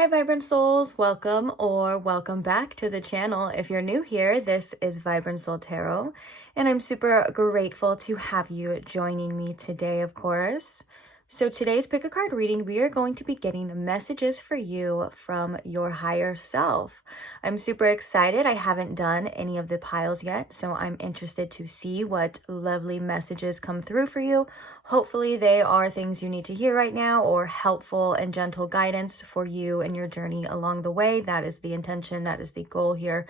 Hi Vibrant Souls, welcome or welcome back to the channel. If you're new here, this is Vibrant Soul Tarot, and I'm super grateful to have you joining me today, of course. So today's pick a card reading, we are going to be getting messages for you from your higher self. I'm super excited. I haven't done any of the piles yet, so I'm interested to see what lovely messages come through for you. Hopefully they are things you need to hear right now or helpful and gentle guidance for you and your journey along the way. That is the intention. That is the goal here.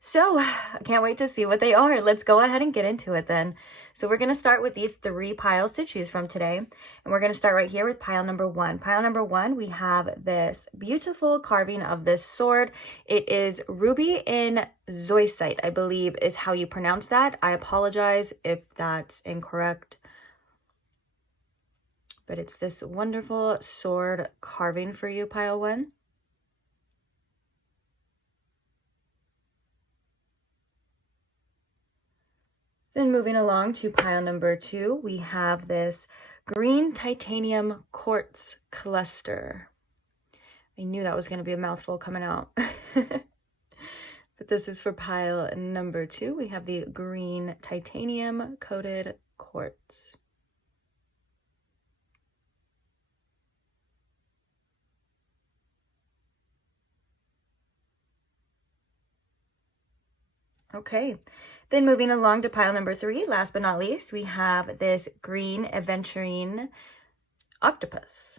So I can't wait to see what they are. Let's go ahead and get into it then. So we're going to start with these 3 piles to choose from today. And we're going to start right here with pile number 1. Pile number 1, we have this beautiful carving of this sword. It is ruby in zoisite, I believe is how you pronounce that. I apologize if that's incorrect. But it's this wonderful sword carving for you, pile 1. Then moving along to pile number 2, we have this green titanium quartz cluster. I knew that was going to be a mouthful coming out. But this is for pile number 2. We have the green titanium coated quartz. Okay, then moving along to pile number 3, last but not least, we have this green aventurine octopus.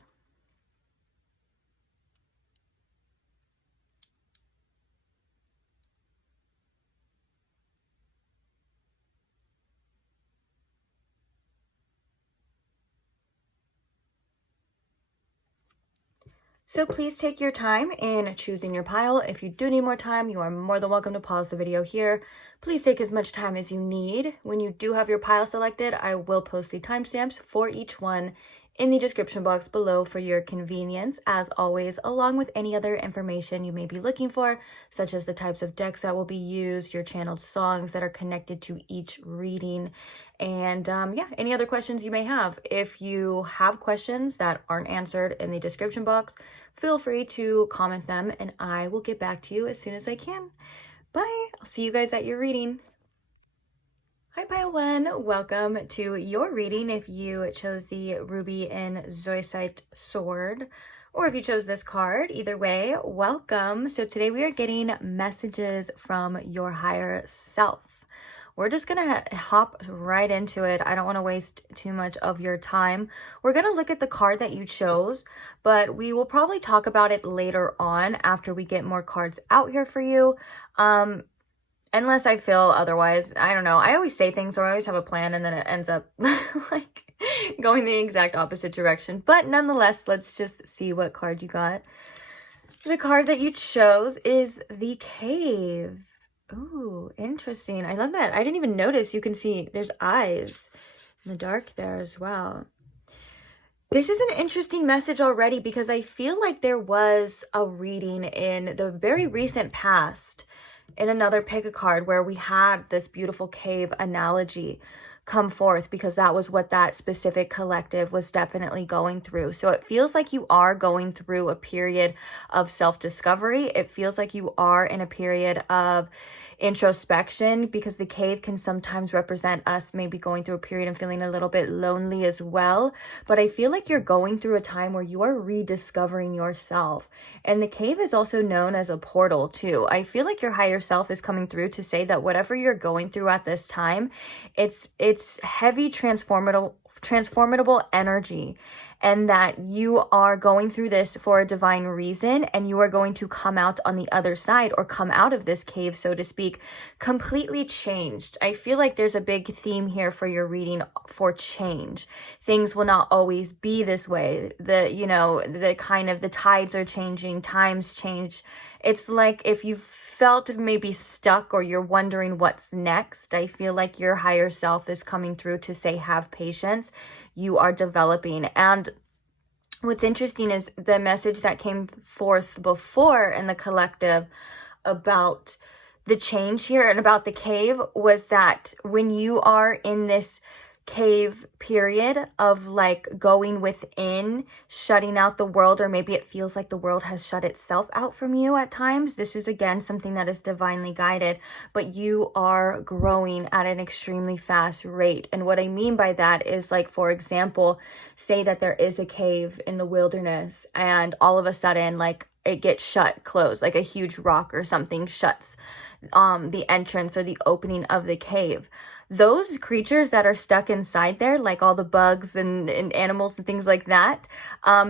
So please take your time in choosing your pile. If you do need more time, you are more than welcome to pause the video here. Please take as much time as you need. When you do have your pile selected, I will post the timestamps for each one in the description box below for your convenience, as always, along with any other information you may be looking for, such as the types of decks that will be used, your channeled songs that are connected to each reading, and yeah, any other questions you may have. If you have questions that aren't answered in the description box, feel free to comment them and I will get back to you as soon as I can. Bye! I'll see you guys at your reading. Hi pile 1, welcome to your reading if you chose the ruby and zoisite sword, or if you chose this card. Either way, welcome. So today we are getting messages from your higher self. We're just gonna hop right into it. I don't want to waste too much of your time. We're gonna look at the card that you chose, but we will probably talk about it later on after we get more cards out here for you. Unless I feel otherwise. I don't know. I always say things or I always have a plan and then it ends up like going the exact opposite direction. But nonetheless, let's just see what card you got. The card that you chose is the Cave. Ooh, interesting. I love that. I didn't even notice. You can see there's eyes in the dark there as well. This is an interesting message already because I feel like there was a reading in the very recent past in another pick a card where we had this beautiful cave analogy come forth, because that was what that specific collective was definitely going through. So it feels like you are going through a period of self-discovery. It feels like you are in a period of introspection, because the cave can sometimes represent us maybe going through a period and feeling a little bit lonely as well. But I feel like you're going through a time where you are rediscovering yourself. And the cave is also known as a portal too. I feel like your higher self is coming through to say that whatever you're going through at this time, it's heavy transformable energy, and that you are going through this for a divine reason, and you are going to come out on the other side, or come out of this cave, so to speak, completely changed. I feel like there's a big theme here for your reading for change. Things will not always be this way. The tides are changing, times change. It's like if you've felt maybe stuck or you're wondering what's next, I feel like your higher self is coming through to say, have patience. You are developing. And what's interesting is the message that came forth before in the collective about the change here and about the cave was that when you are in this cave period of like going within, shutting out the world, or maybe it feels like the world has shut itself out from you at times. This is again something that is divinely guided, but you are growing at an extremely fast rate. And what I mean by that is, like, for example, say that there is a cave in the wilderness and all of a sudden, like, it gets shut, closed, like a huge rock or something shuts the entrance or the opening of the cave. Those creatures that are stuck inside there, like all the bugs and animals and things like that,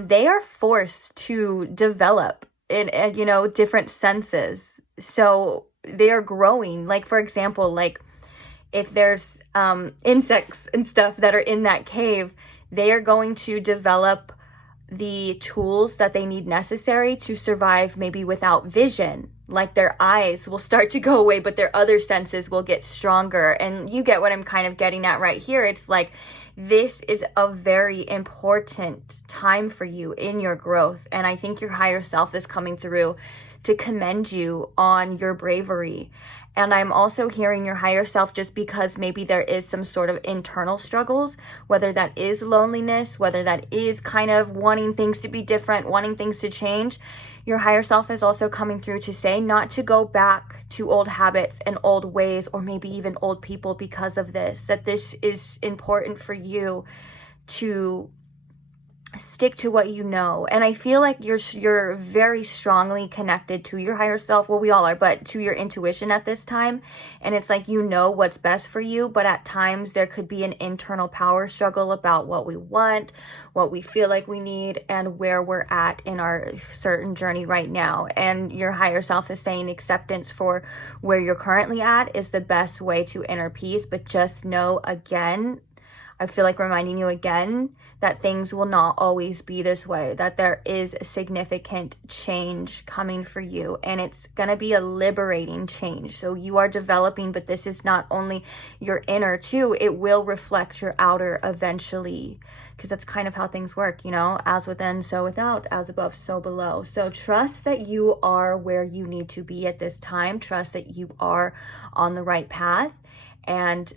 they are forced to develop in, you know, different senses. So they are growing. Like, for example, like if there's insects and stuff that are in that cave, they are going to develop the tools that they need necessary to survive, maybe without vision. Like their eyes will start to go away, but their other senses will get stronger. And you get what I'm kind of getting at right here. It's like, this is a very important time for you in your growth. And I think your higher self is coming through to commend you on your bravery. And I'm also hearing your higher self, just because maybe there is some sort of internal struggles, whether that is loneliness, whether that is kind of wanting things to be different, wanting things to change. Your higher self is also coming through to say not to go back to old habits and old ways, or maybe even old people because of this, that this is important for you to stick to what you know. And I feel like you're very strongly connected to your higher self. Well, we all are, but to your intuition at this time. And it's like, you know what's best for you, but at times there could be an internal power struggle about what we want, what we feel like we need, and where we're at in our certain journey right now. And your higher self is saying acceptance for where you're currently at is the best way to inner peace. But just know, again, I feel like reminding you again that things will not always be this way, that there is a significant change coming for you, and it's going to be a liberating change. So you are developing, but this is not only your inner too, it will reflect your outer eventually, because that's kind of how things work, you know, as within, so without, as above, so below. So trust that you are where you need to be at this time. Trust that you are on the right path. And,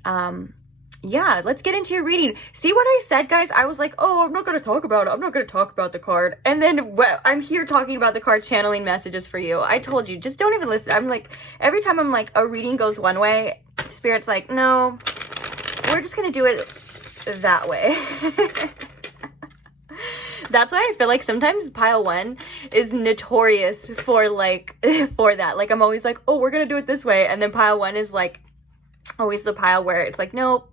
yeah, let's get into your reading. See what I said, guys? I was like, oh, I'm not going to talk about it. I'm not going to talk about the card. And then I'm here talking about the card, channeling messages for you. I told you, just don't even listen. I'm like, every time I'm like, a reading goes one way, Spirit's like, no, we're just going to do it that way. That's why I feel like sometimes pile one is notorious for like, for that. Like, I'm always like, oh, we're going to do it this way. And then pile one is like always the pile where it's like, no,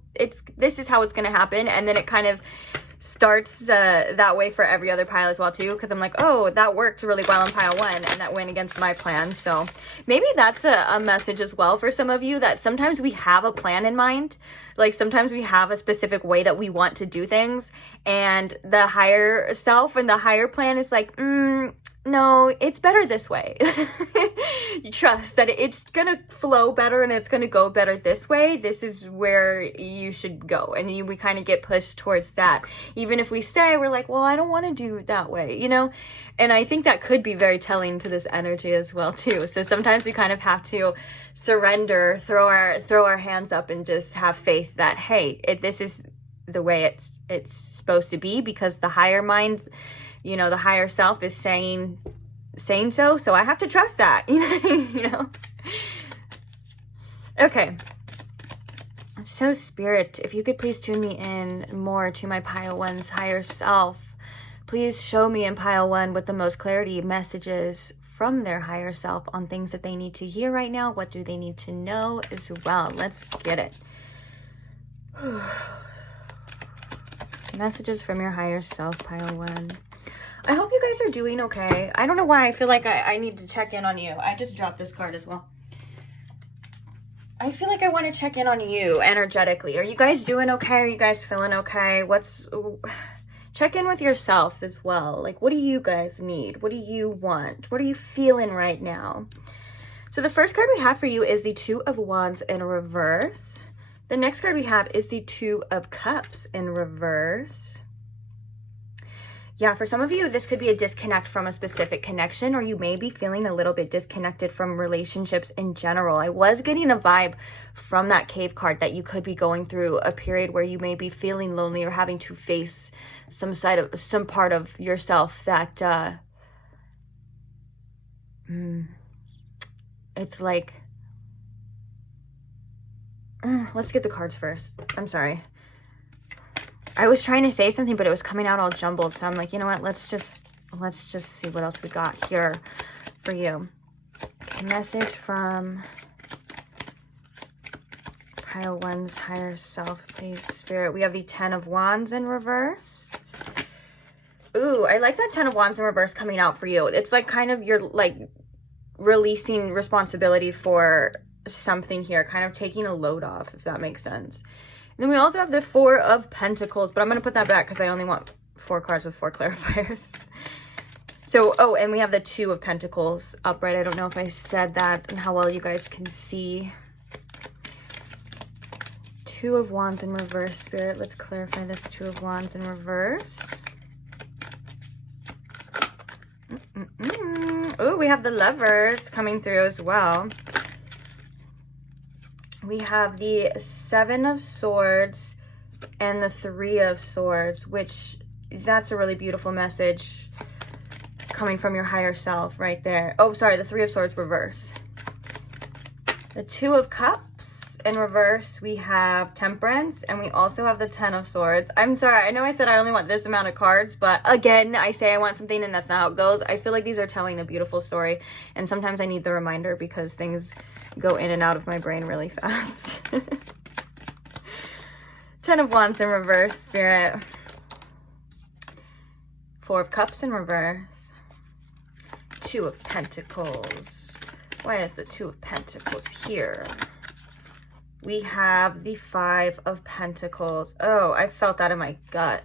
this is how it's going to happen. And then it kind of starts that way for every other pile as well too, because I'm like, oh, that worked really well on pile one, and that went against my plan. So maybe that's a message as well for some of you, that sometimes we have a plan in mind. Like sometimes we have a specific way that we want to do things, and the higher self and the higher plan is like, no, it's better this way. You trust that it's gonna flow better and it's gonna go better this way. This is where you should go. And we kind of get pushed towards that. Even if we say, we're like, well, I don't want to do it that way, you know? And I think that could be very telling to this energy as well too. So sometimes we kind of have to surrender, throw our hands up, and just have faith that, hey, this is the way it's supposed to be, because the higher mind, you know, the higher self is saying so I have to trust that, you know. Okay, so Spirit, if you could please tune me in more to my pile one's higher self. Please show me in pile one with the most clarity messages from their higher self on things that they need to hear right now. What do they need to know as well? Let's get it. Messages from your higher self, pile one. I hope you guys are doing okay. I don't know why I feel like I need to check in on you. I just dropped this card as well. I feel like I want to check in on you energetically. Are you guys doing okay? Are you guys feeling okay? Check in with yourself as well. Like, what do you guys need? What do you want? What are you feeling right now? So the first card we have for you is the Two of Wands in reverse. The next card we have is the Two of Cups in reverse. Yeah, for some of you, this could be a disconnect from a specific connection, or you may be feeling a little bit disconnected from relationships in general. I was getting a vibe from that cave card that you could be going through a period where you may be feeling lonely or having to face some part of yourself that it's like, let's get the cards first. I'm sorry. I was trying to say something, but it was coming out all jumbled. So I'm like, you know what? Let's just see what else we got here for you. Okay, message from pile one's higher self, please, Spirit. We have the 10 of Wands in reverse. Ooh, I like that 10 of Wands in reverse coming out for you. It's like kind of you're like releasing responsibility for something here, kind of taking a load off, if that makes sense. And then we also have the 4 of Pentacles, but I'm going to put that back because I only want 4 cards with 4 clarifiers. So, oh, and we have the 2 of Pentacles upright. I don't know if I said that and how well you guys can see. 2 of Wands in reverse, Spirit. Let's clarify this 2 of Wands in reverse. Oh, we have the Lovers coming through as well. We have the 7 of Swords and the 3 of Swords, which that's a really beautiful message coming from your higher self right there. Oh, sorry, the 3 of Swords reverse. The 2 of Cups in reverse, we have Temperance, and we also have the 10 of Swords. I'm sorry, I know I said I only want this amount of cards, but again, I say I want something and that's not how it goes. I feel like these are telling a beautiful story, and sometimes I need the reminder because things go in and out of my brain really fast. 10 of Wands in reverse, Spirit. 4 of Cups in reverse. 2 of Pentacles. Why is the 2 of Pentacles here? We have the 5 of Pentacles. Oh, I felt that in my gut.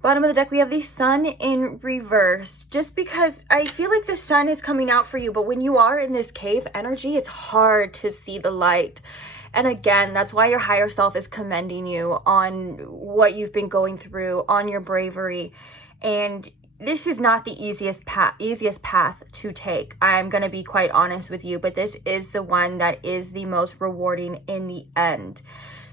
Bottom of the deck, we have the Sun in reverse. Just because I feel like the sun is coming out for you, but when you are in this cave energy, it's hard to see the light. And again, that's why your higher self is commending you on what you've been going through, on your bravery. And this is not the easiest path to take. I'm going to be quite honest with you, but this is the one that is the most rewarding in the end.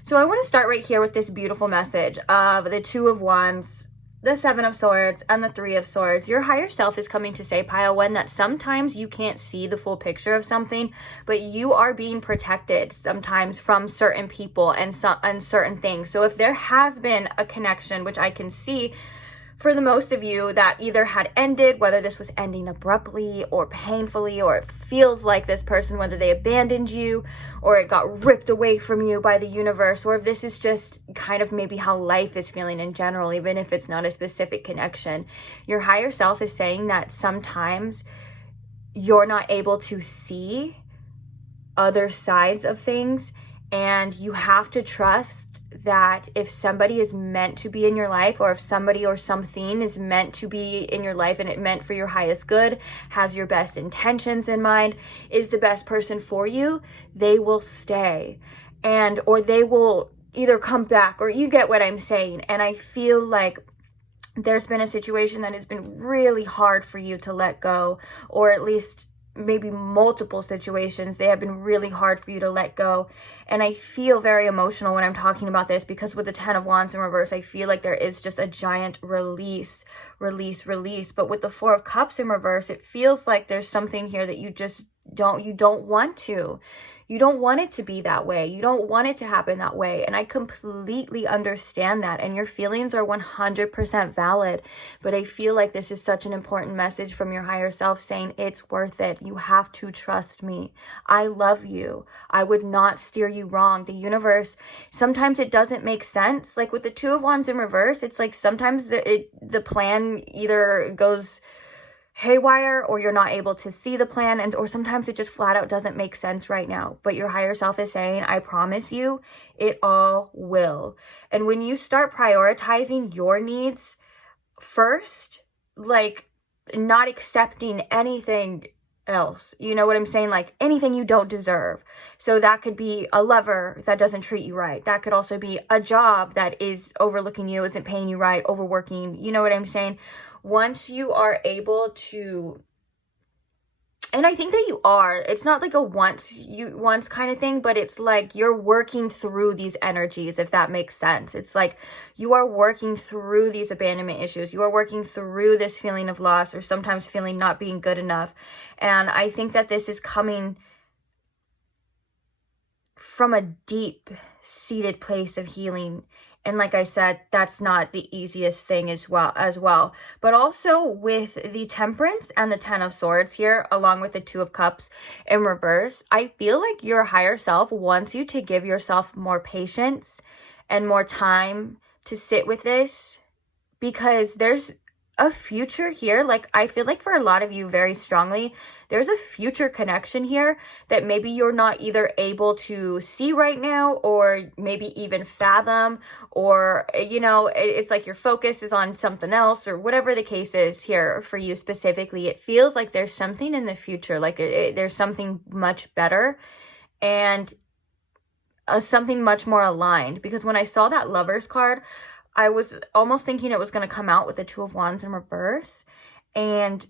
So I want to start right here with this beautiful message of the 2 of Wands, the 7 of Swords, and the 3 of Swords. Your higher self is coming to say, pile one, that sometimes you can't see the full picture of something, but you are being protected sometimes from certain people and certain things. So if there has been a connection, which I can see for the most of you, that either had ended, whether this was ending abruptly or painfully, or it feels like this person, whether they abandoned you or it got ripped away from you by the universe, or if this is just kind of maybe how life is feeling in general, even if it's not a specific connection, your higher self is saying that sometimes you're not able to see other sides of things, and you have to trust that if somebody is meant to be in your life, or if somebody or something is meant to be in your life and it meant for your highest good, has your best intentions in mind, is the best person for you, they will stay, and or they will either come back, or you get what I'm saying. And I feel like there's been a situation that has been really hard for you to let go, or at least maybe multiple situations, they have been really hard for you to let go. And I feel very emotional when I'm talking about this, because with the 10 of Wands in reverse, I feel like there is just a giant release. But with the 4 of Cups in reverse, it feels like there's something here that you just don't want to. You don't want it to be that way. You don't want it to happen that way. And I completely understand that. And your feelings are 100% valid. But I feel like this is such an important message from your higher self saying it's worth it. You have to trust me. I love you. I would not steer you wrong. The universe, sometimes it doesn't make sense. Like with the 2 of Wands in reverse, it's like sometimes the plan either goes haywire, or you're not able to see the plan, or sometimes it just flat out doesn't make sense right now. But your higher self is saying, I promise you, it all will. And when you start prioritizing your needs first, like not accepting anything else. You know what I'm saying? Like anything you don't deserve. So that could be a lover that doesn't treat you right. That could also be a job that is overlooking you, isn't paying you right, overworking. You know what I'm saying? Once you are able to, and I think that you are, it's not like a once kind of thing, but it's like you're working through these energies, if that makes sense. It's like you are working through these abandonment issues. You are working through this feeling of loss, or sometimes feeling not being good enough. And I think that this is coming from a deep seated place of healing. And like I said, that's not the easiest thing as well. But also with the Temperance and the Ten of Swords here, along with the Two of Cups in reverse, I feel like your higher self wants you to give yourself more patience and more time to sit with this, because there's a future here. Like I feel like for a lot of you very strongly, there's a future connection here that maybe you're not either able to see right now, or maybe even fathom, or you know, it's like your focus is on something else, or whatever the case is here for you specifically. It feels like there's something in the future, like there's something much better, and something much more aligned. Because when I saw that Lovers card, I was almost thinking it was going to come out with the Two of Wands in reverse. And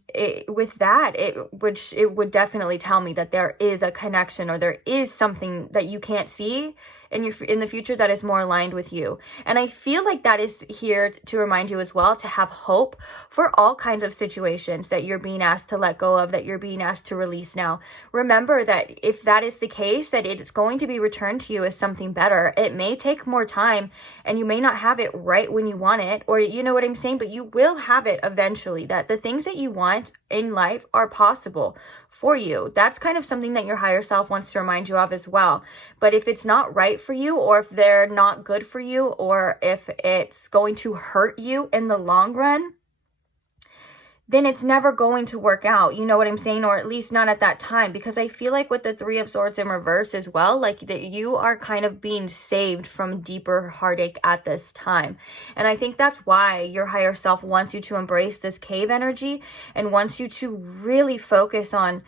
with that, it would definitely tell me that there is a connection, or there is something that you can't see in the future that is more aligned with you. And I feel like that is here to remind you as well to have hope for all kinds of situations that you're being asked to let go of, that you're being asked to release now. Remember that if that is the case, that it's going to be returned to you as something better. It may take more time, and you may not have it right when you want it, or you know what I'm saying, but you will have it eventually. That the things that you want in life are possible for you. That's kind of something that your higher self wants to remind you of as well. But if it's not right for you, or if they're not good for you, or if it's going to hurt you in the long run, then it's never going to work out. You know what I'm saying? Or at least not at that time. Because I feel like with the Three of Swords in reverse as well, like that you are kind of being saved from deeper heartache at this time. And I think that's why your higher self wants you to embrace this cave energy, and wants you to really focus on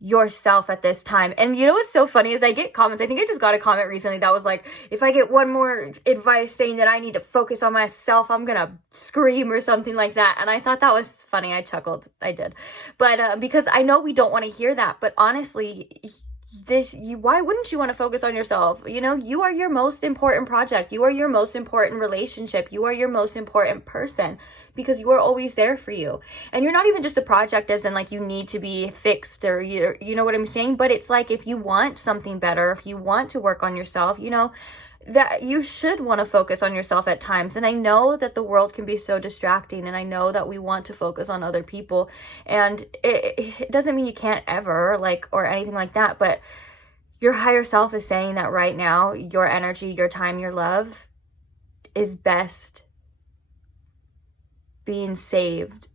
yourself at this time. And you know what's so funny is I get comments. I think I just got a comment recently that was like, if I get one more advice saying that I need to focus on myself, I'm gonna scream or something like that. And I thought that was funny. I chuckled. I did. But because I know we don't want to hear that, but honestly, why wouldn't you want to focus on yourself? You know, you are your most important project. You are your most important relationship. You are your most important person, because you are always there for you. And you're not even just a project as in like you need to be fixed, or you know what I'm saying? But it's like, if you want something better, if you want to work on yourself, you know, that you should want to focus on yourself at times. And I know that the world can be so distracting, and I know that we want to focus on other people, and it doesn't mean you can't ever, like, or anything like that, but your higher self is saying that right now, your energy, your time, your love is best being saved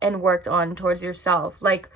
and worked on towards yourself, like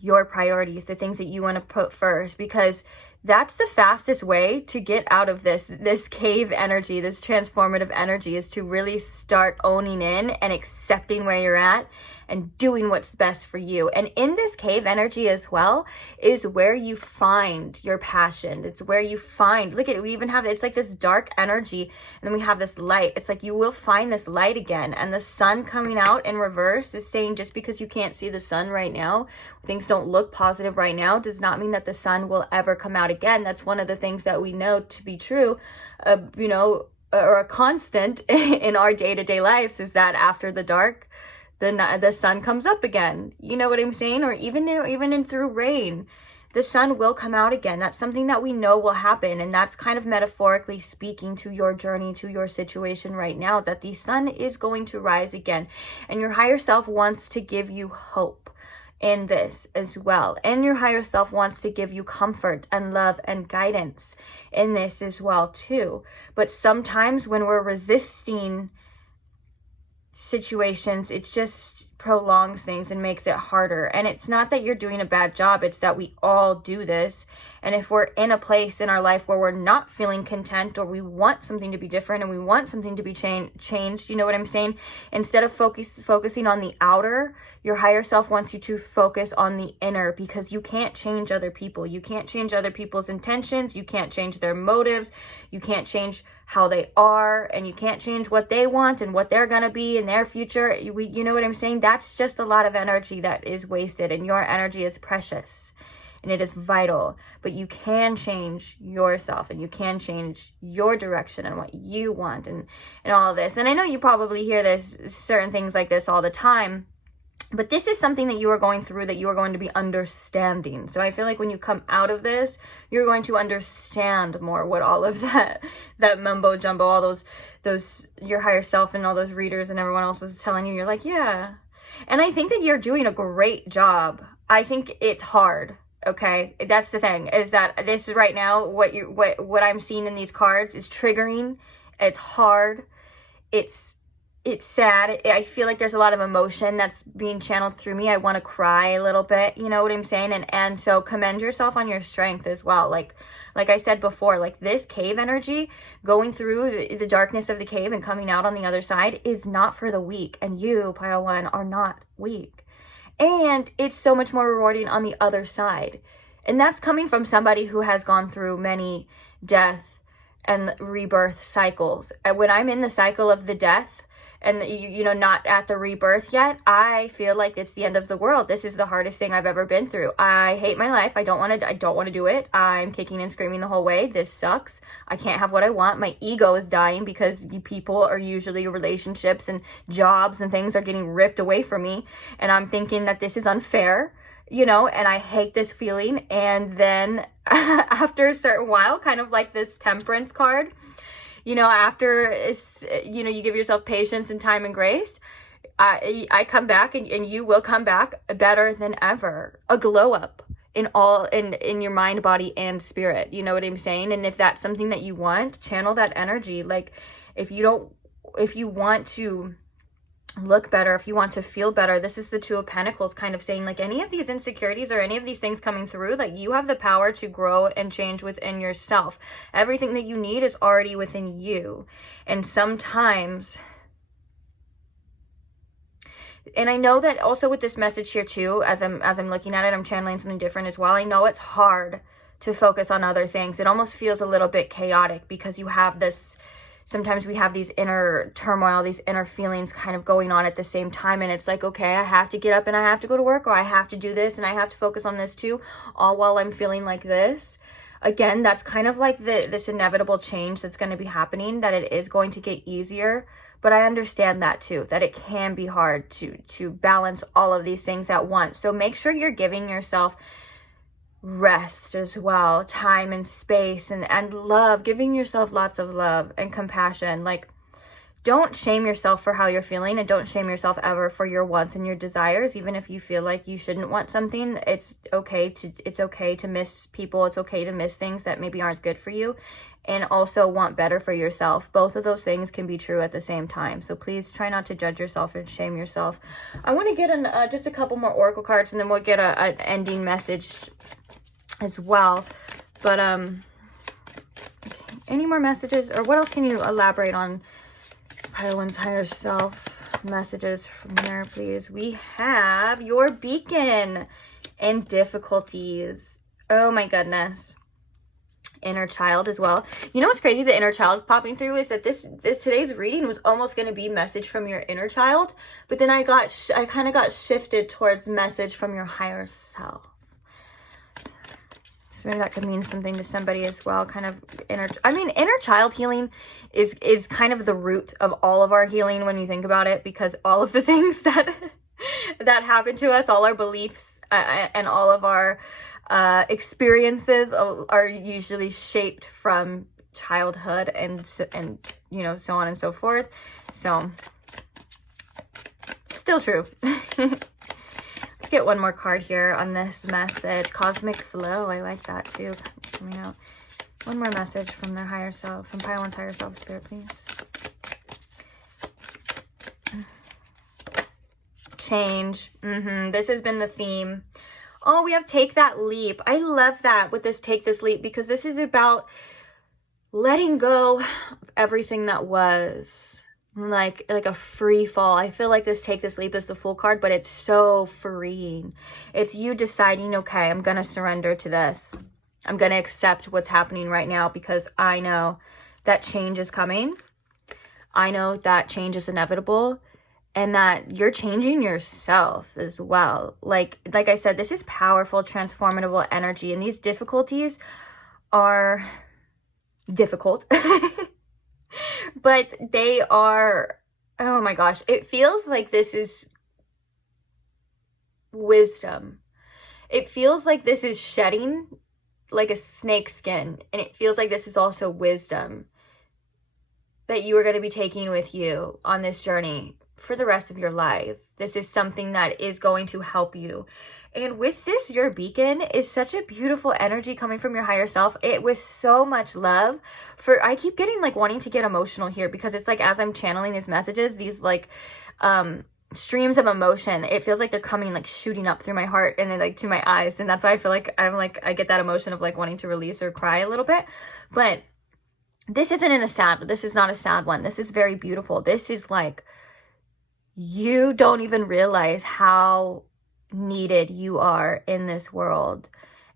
your priorities, the things that you want to put first, because that's the fastest way to get out of this cave energy, this transformative energy, is to really start owning in and accepting where you're at and doing what's best for you. And in this cave energy as well is where you find your passion. It's where you find, look at it, we even have, it's like this dark energy, and then we have this light. It's like you will find this light again. And the sun coming out in reverse is saying, just because you can't see the sun right now, things don't look positive right now, does not mean that the sun will ever come out again. That's one of the things that we know to be true, you know, or a constant in our day-to-day lives, is that after the dark, the sun comes up again. You know what I'm saying? Or even through rain, the sun will come out again. That's something that we know will happen. And that's kind of metaphorically speaking to your journey, to your situation right now, that the sun is going to rise again. And your higher self wants to give you hope in this as well. And your higher self wants to give you comfort and love and guidance in this as well too. But sometimes when we're resisting situations, it's just prolongs things and makes it harder. And it's not that you're doing a bad job, it's that we all do this. And if we're in a place in our life where we're not feeling content, or we want something to be different and we want something to be changed, you know what I'm saying? Instead of focusing on the outer, your higher self wants you to focus on the inner, because you can't change other people. You can't change other people's intentions. You can't change their motives. You can't change how they are, and you can't change what they want and what they're going to be in their future. You know what I'm saying? That's just a lot of energy that is wasted, and your energy is precious and it is vital. But you can change yourself, and you can change your direction and what you want, and all of this. And I know you probably hear this, certain things like this all the time, but this is something that you are going through, that you are going to be understanding. So I feel like when you come out of this, you're going to understand more what all of that mumbo jumbo, all those your higher self and all those readers and everyone else is telling you. You're like, yeah. And I think that you're doing a great job. I think it's hard. Okay, that's the thing, is that this is right now, what I'm seeing in these cards is triggering. It's hard. It's sad. I feel like there's a lot of emotion that's being channeled through me. I want to cry a little bit, you know what I'm saying? And so commend yourself on your strength as well. Like I said before, like this cave energy, going through the darkness of the cave and coming out on the other side is not for the weak. And you, Pile 1, are not weak. And it's so much more rewarding on the other side. And that's coming from somebody who has gone through many death and rebirth cycles. And when I'm in the cycle of the death, and you know, not at the rebirth yet, I feel like it's the end of the world. This is the hardest thing I've ever been through. I hate my life. I don't want to do it. I'm kicking and screaming the whole way. This sucks. I can't have what I want. My ego is dying because people are usually relationships and jobs and things are getting ripped away from me. And I'm thinking that this is unfair, you know, and I hate this feeling. And then after a certain while, kind of like this Temperance card, you know, after, you know, you give yourself patience and time and grace, I come back and you will come back better than ever. A glow up in your mind, body, and spirit. You know what I'm saying? And if that's something that you want, channel that energy. Like if you want to look better, if you want to feel better, this is the Two of Pentacles kind of saying, like, any of these insecurities or any of these things coming through, like, you have the power to grow and change within yourself. Everything that you need is already within you. And sometimes, and I know that also with this message here too, as I'm looking at it, I'm channeling something different as well. I know it's hard to focus on other things. It almost feels a little bit chaotic because you have this, sometimes we have these inner turmoil, these inner feelings kind of going on at the same time. And it's like, okay, I have to get up and I have to go to work, or I have to do this and I have to focus on this too, all while I'm feeling like this. Again, that's kind of like this inevitable change that's going to be happening, that it is going to get easier. But I understand that too, that it can be hard to balance all of these things at once. So make sure you're giving yourself rest as well, time and space, and love, giving yourself lots of love and compassion. Like, don't shame yourself for how you're feeling, and don't shame yourself ever for your wants and your desires. Even if you feel like you shouldn't want something, it's okay to miss people. It's okay to miss things that maybe aren't good for you, and also want better for yourself. Both of those things can be true at the same time. So please try not to judge yourself and shame yourself. I want to get just a couple more oracle cards, and then we'll get an ending message as well. But okay. Any more messages, or what else can you elaborate on Pile 1's higher self messages from there, please? We have your beacon and difficulties. Oh my goodness. Inner child as well. You know what's crazy? The inner child popping through is that today's reading was almost going to be message from your inner child, but then I kind of got shifted towards message from your higher self. So maybe that could mean something to somebody as well. Kind of inner child healing is kind of the root of all of our healing when you think about it, because all of the things that happen to us, all our beliefs and all of our experiences are usually shaped from childhood, and you know, so on and so forth. So still true. Let's get one more card here on this message. Cosmic flow. I like that too. Coming out. One more message from their higher self, from Pile 1's higher self spirit, please. change. This has been the theme. Oh, we have take that leap. I love that with this take this leap, because this is about letting go of everything that was, like a free fall. I feel like this take this leap is the Fool card, but it's so freeing. It's you deciding, okay, I'm going to surrender to this. I'm going to accept what's happening right now, because I know that change is coming. I know that change is inevitable, and that you're changing yourself as well. Like I said, this is powerful, transformative energy, and these difficulties are difficult, but they are, oh my gosh, it feels like this is wisdom. It feels like this is shedding like a snake skin, and it feels like this is also wisdom that you are going to be taking with you on this journey for the rest of your life. This is something that is going to help you. And with this, your beacon is such a beautiful energy coming from your higher self. It was so much love for, I keep getting like wanting to get emotional here, because it's like, as I'm channeling these messages, these like streams of emotion, it feels like they're coming, like shooting up through my heart and then like to my eyes. And that's why I feel like I get that emotion of like wanting to release or cry a little bit. But this isn't this is not a sad one. This is very beautiful. This is like, you don't even realize how needed you are in this world.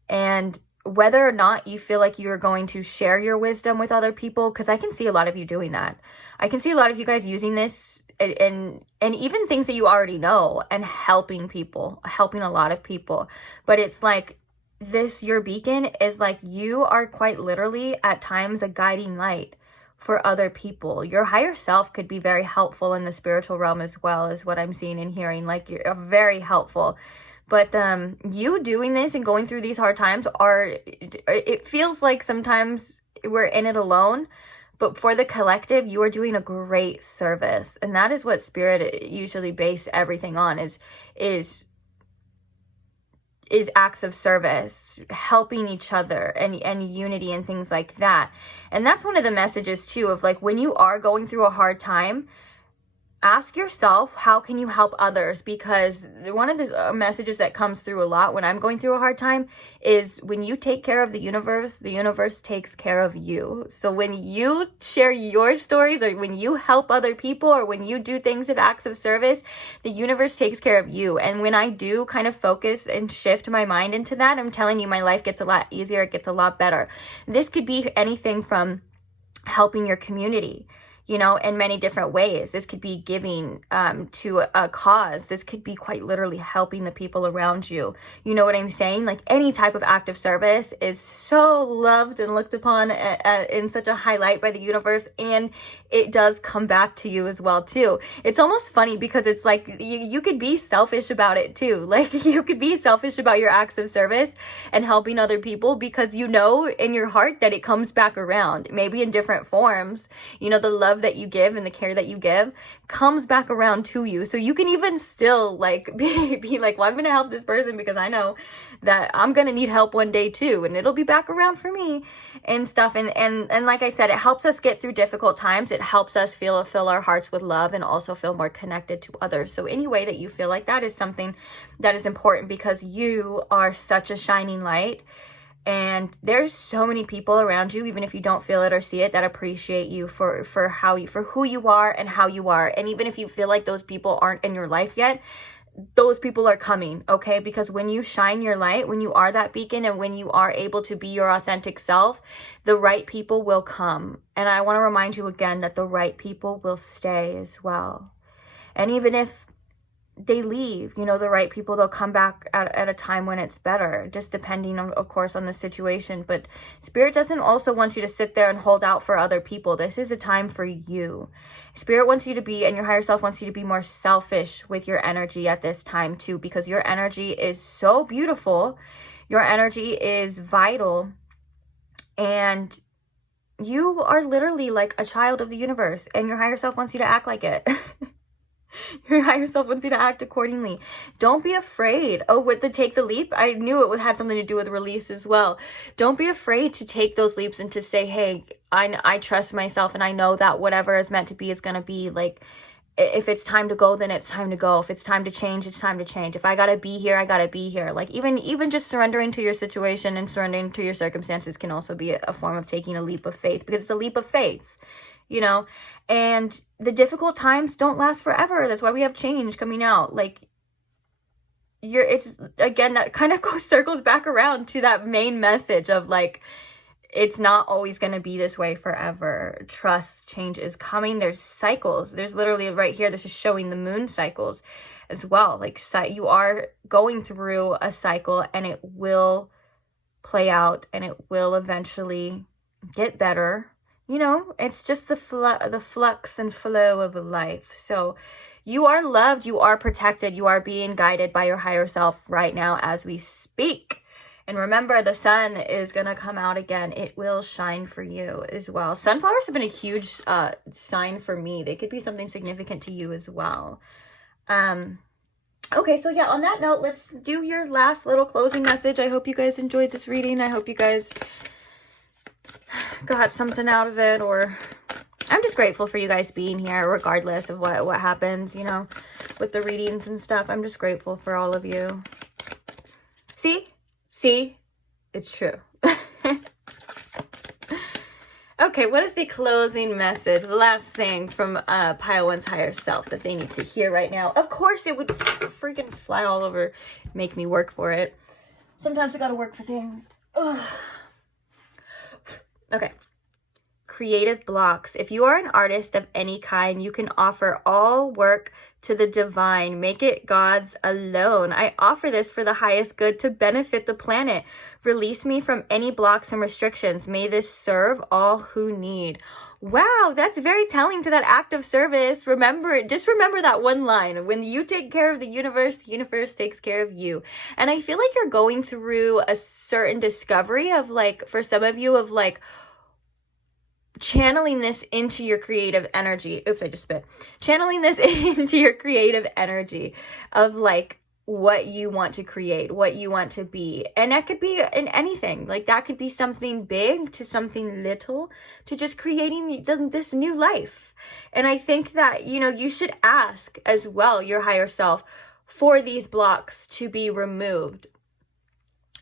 And whether or not you feel like you're going to share your wisdom with other people, because I can see a lot of you doing that. I can see a lot of you guys using this and even things that you already know and helping people, helping a lot of people. But it's like this, your beacon is like, you are quite literally at times a guiding light for other people. Your higher self could be very helpful in the spiritual realm as well, is what I'm seeing and hearing. Like, you're very helpful. But you doing this and going through these hard times it feels like sometimes we're in it alone, but for the collective, you are doing a great service. And that is what spirit usually base everything on, is acts of service, helping each other, and unity and things like that. And that's one of the messages too, of like, when you are going through a hard time, ask yourself, how can you help others? Because one of the messages that comes through a lot when I'm going through a hard time is, when you take care of the universe takes care of you. So when you share your stories, or when you help other people, or when you do things of acts of service, the universe takes care of you. And when I do kind of focus and shift my mind into that, I'm telling you, my life gets a lot easier. It gets a lot better. This could be anything from helping your community, you know, in many different ways. This could be giving to a cause. This could be quite literally helping the people around you. You know what I'm saying? Like, any type of act of service is so loved and looked upon in such a high light by the universe, and it does come back to you as well too. It's almost funny, because it's like you could be selfish about it too. Like, you could be selfish about your acts of service and helping other people, because you know in your heart that it comes back around, maybe in different forms. You know, the love that you give and the care that you give comes back around to you. So you can even still like be like, well, I'm gonna help this person because I know that I'm gonna need help one day too, and it'll be back around for me and stuff. And like I said, it helps us get through difficult times. It helps us fill our hearts with love, and also feel more connected to others. So any way that you feel like that is something that is important, because you are such a shining light. And there's so many people around you, even if you don't feel it or see it, that appreciate you for who you are and how you are. And even if you feel like those people aren't in your life yet, those people are coming, okay? Because when you shine your light, when you are that beacon, and when you are able to be your authentic self, the right people will come. And I want to remind you again that the right people will stay as well. And even if they leave, you know, the right people, they'll come back at a time when it's better, just depending on, of course, on the situation. But spirit doesn't also want you to sit there and hold out for other people. This is a time for you. Spirit wants you to be, and your higher self wants you to be more selfish with your energy at this time too, because your energy is so beautiful. Your energy is vital, and you are literally like a child of the universe, and your higher self wants you to act like it. Your higher self wants you to act accordingly. Don't be afraid. Oh, with the take the leap, I knew it had something to do with release as well. Don't be afraid to take those leaps and to say, hey, I trust myself, and I know that whatever is meant to be is going to be. Like, if it's time to go, then it's time to go. If it's time to change, it's time to change. If I gotta be here, I gotta be here. Like even just surrendering to your situation and surrendering to your circumstances can also be a form of taking a leap of faith, because it's a leap of faith, you know. And the difficult times don't last forever. That's why we have change coming out. Like it's again, that kind of circles back around to that main message of like, it's not always going to be this way forever. Trust, change is coming. There's cycles. There's literally right here, this is showing the moon cycles as well. Like you are going through a cycle, and it will play out, and it will eventually get better. You know, it's just the flux and flow of life. So you are loved, you are protected, you are being guided by your higher self right now as we speak. And remember, the sun is going to come out again. It will shine for you as well. Sunflowers have been a huge sign for me. They could be something significant to you as well. Okay, so yeah, on that note, let's do your last little closing message. I hope you guys enjoyed this reading. I hope you guys got something out of it, or I'm just grateful for you guys being here regardless of what happens, you know, with the readings and stuff. I'm just grateful for all of you. See, it's true. Okay, what is the closing message, the last thing from Pile One's higher self that they need to hear right now? Of course, it would freaking fly all over, make me work for it. Sometimes I gotta work for things. Ugh. Okay. Creative blocks. If you are an artist of any kind, you can offer all work to the divine. Make it God's alone. I offer this for the highest good to benefit the planet. Release me from any blocks and restrictions. May this serve all who need. Wow, that's very telling to that act of service. Just remember that one line. When you take care of the universe takes care of you. And I feel like you're going through a certain discovery of like, for some of you, of like, channeling this into your creative energy. Oops, I just spit. Channeling this into your creative energy of like what you want to create, what you want to be. And that could be in anything. Like that could be something big to something little to just creating this new life. And I think that, you know, you should ask as well your higher self for these blocks to be removed.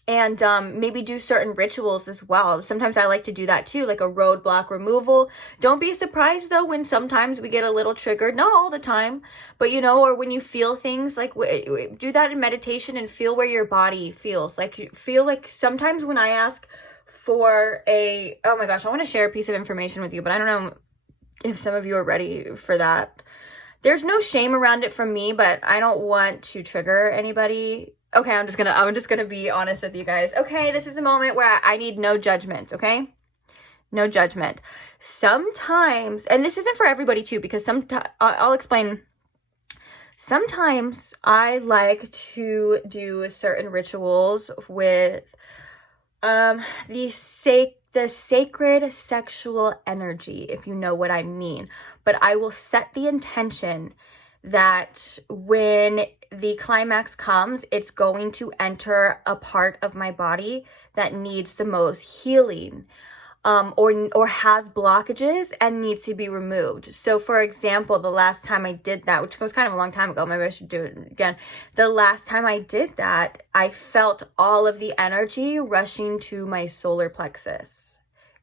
And maybe do certain rituals as well. Sometimes I like to do that too, like a roadblock removal. Don't be surprised though when sometimes we get a little triggered, not all the time, but you know, or when you feel things, like do that in meditation and feel where your body feels. Like feel like sometimes when I ask for oh my gosh, I want to share a piece of information with you, but I don't know if some of you are ready for that. There's no shame around it from me, but I don't want to trigger anybody. Okay, I'm just gonna be honest with you guys. Okay, this is a moment where I need no judgment, okay? No judgment. Sometimes, and this isn't for everybody too, because sometimes, I'll explain. Sometimes I like to do certain rituals with the sacred sexual energy, if you know what I mean. But I will set the intention that when the climax comes, it's going to enter a part of my body that needs the most healing, or has blockages and needs to be removed. So for example, the last time I did that, which was kind of a long time ago, maybe I should do it again. The last time I did that, I felt all of the energy rushing to my solar plexus.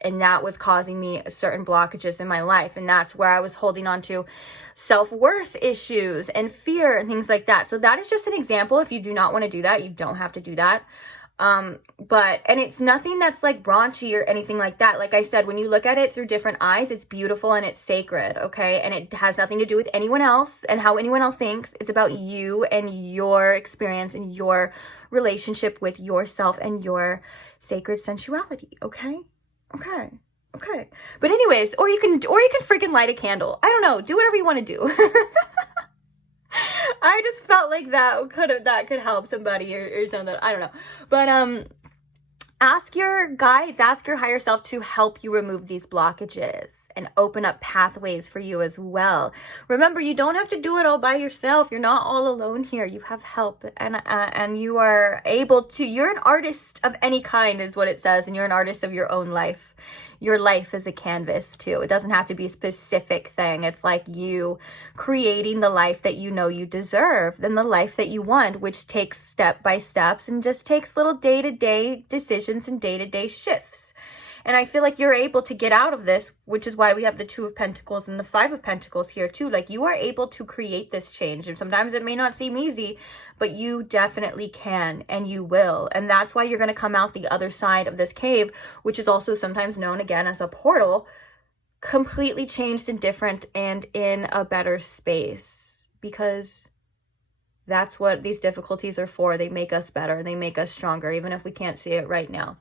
And that was causing me certain blockages in my life. And that's where I was holding on to self-worth issues and fear and things like that. So that is just an example. If you do not want to do that, you don't have to do that. And it's nothing that's like raunchy or anything like that. Like I said, when you look at it through different eyes, it's beautiful and it's sacred, okay? And it has nothing to do with anyone else and how anyone else thinks. It's about you and your experience and your relationship with yourself and your sacred sensuality, okay? Okay. But anyways, or you can freaking light a candle. I don't know. Do whatever you want to do. I just felt like that could help somebody or something. I don't know. But ask your guides, ask your higher self to help you remove these blockages. and open up pathways for you as well. Remember, you don't have to do it all by yourself. You're not all alone here. You have help, and you are able to, you're an artist of any kind is what it says, and you're an artist of your own life. Your life is a canvas too. It doesn't have to be a specific thing. It's like you creating the life that you know you deserve, and the life that you want, which takes step by steps and just takes little day-to-day decisions and day-to-day shifts. And I feel like you're able to get out of this, which is why we have the Two of Pentacles and the Five of Pentacles here too. Like, you are able to create this change. And sometimes it may not seem easy, but you definitely can, and you will. And that's why you're going to come out the other side of this cave, which is also sometimes known again as a portal, completely changed and different and in a better space. Because that's what these difficulties are for. They make us better. They make us stronger, even if we can't see it right now.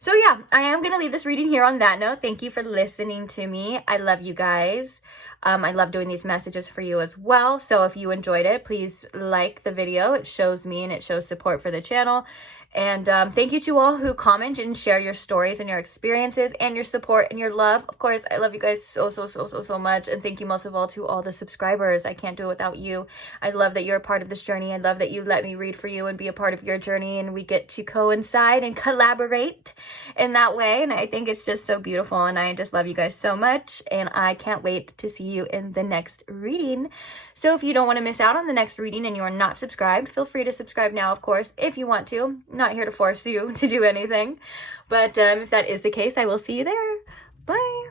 So yeah, I am going to leave this reading here on that note. Thank you for listening to me. I love you guys. I love doing these messages for you as well. So if you enjoyed it, please like the video. It shows me and it shows support for the channel. And thank you to all who comment and share your stories and your experiences and your support and your love. Of course, I love you guys so much. And thank you most of all to all the subscribers. I can't do it without you. I love that you're a part of this journey. I love that you let me read for you and be a part of your journey. And we get to coincide and collaborate in that way. And I think it's just so beautiful. And I just love you guys so much. And I can't wait to see you in the next reading. So if you don't want to miss out on the next reading and you are not subscribed, feel free to subscribe now, of course, if you want to. Not here to force you to do anything, but if that is the case, I will see you there. Bye.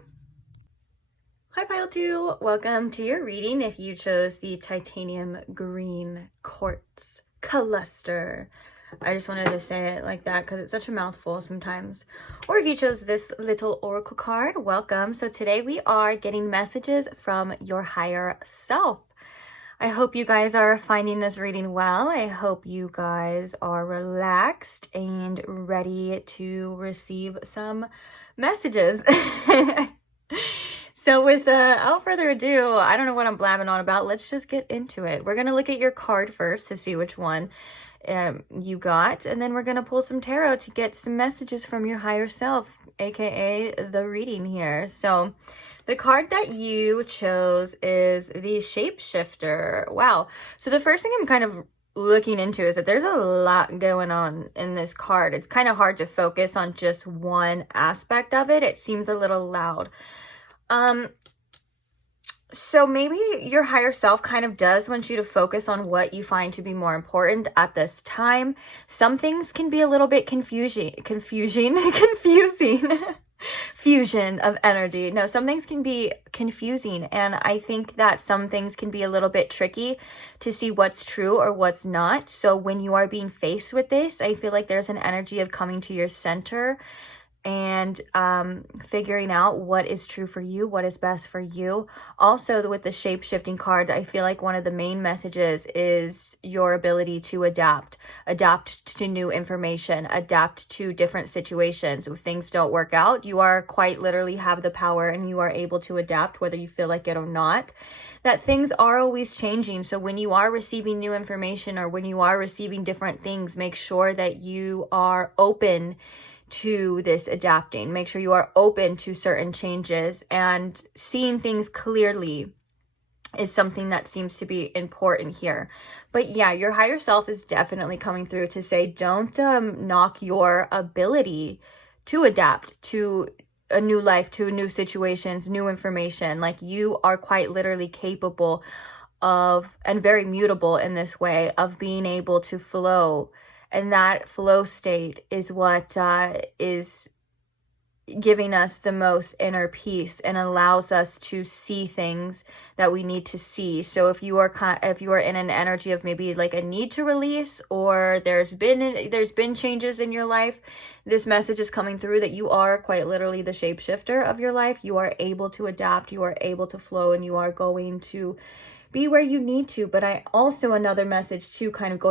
Hi Pile 2, welcome to your reading if you chose the titanium green quartz cluster. I just wanted to say it like that because it's such a mouthful sometimes. Or if you chose this little oracle card, welcome. So today we are getting messages from your higher self. I hope you guys are finding this reading well. I hope you guys are relaxed and ready to receive some messages. So without further ado, I don't know what I'm blabbing on about. Let's just get into it. We're going to look at your card first to see which one you got. And then we're going to pull some tarot to get some messages from your higher self, aka the reading here. So the card that you chose is the Shapeshifter. Wow. So the first thing I'm kind of looking into is that there's a lot going on in this card. It's kind of hard to focus on just one aspect of it. It seems a little loud. So maybe your higher self kind of does want you to focus on what you find to be more important at this time. Some things can be a little bit confusing. Fusion of energy. No, some things can be confusing, and I think that some things can be a little bit tricky to see what's true or what's not. So when you are being faced with this, I feel like there's an energy of coming to your center and figuring out what is true for you, what is best for you. Also, with the shape-shifting card, I feel like one of the main messages is your ability to adapt to new information, adapt to different situations. If things don't work out, you are quite literally have the power and you are able to adapt whether you feel like it or not. That things are always changing. So when you are receiving new information or when you are receiving different things, make sure that you are open to this adapting. Make sure you are open to certain changes, and seeing things clearly is something that seems to be important here. But yeah, your higher self is definitely coming through to say, don't knock your ability to adapt to a new life, to new situations, new information. Like, you are quite literally capable of, and very mutable in this way, of being able to flow. And that flow state is what is giving us the most inner peace and allows us to see things that we need to see. So if you are in an energy of maybe like a need to release, or there's been changes in your life, this message is coming through that you are quite literally the shapeshifter of your life. You are able to adapt, you are able to flow, and you are going to be where you need to. But I also, another message too, kind of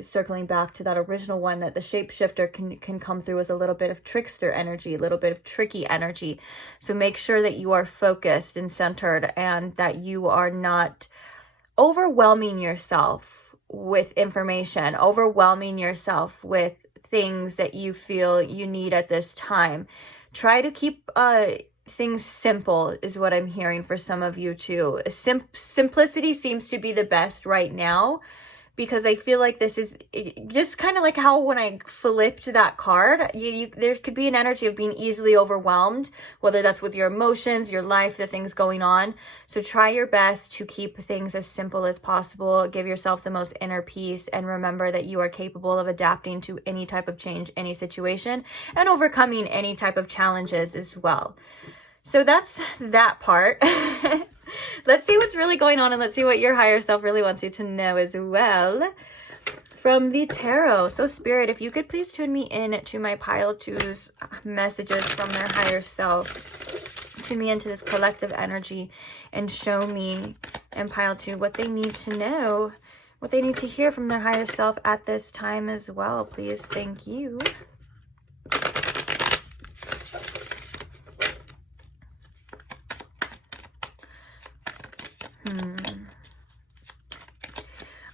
circling back to that original one, that the shapeshifter can come through as a little bit of trickster energy, a little bit of tricky energy. So make sure that you are focused and centered, and that you are not overwhelming yourself with information, overwhelming yourself with things that you feel you need at this time. Try to keep things simple is what I'm hearing for some of you too. Simplicity seems to be the best right now, because I feel like this is just kind of like how when I flipped that card, there could be an energy of being easily overwhelmed, whether that's with your emotions, your life, the things going on. So try your best to keep things as simple as possible. Give yourself the most inner peace, and remember that you are capable of adapting to any type of change, any situation, and overcoming any type of challenges as well. So that's that part. Let's see what's really going on, and let's see what your higher self really wants you to know as well from the tarot. So Spirit, if you could please tune me in to my pile two's messages from their higher self, tune me into this collective energy, and show me and pile two what they need to know, what they need to hear from their higher self at this time as well, please. Thank you.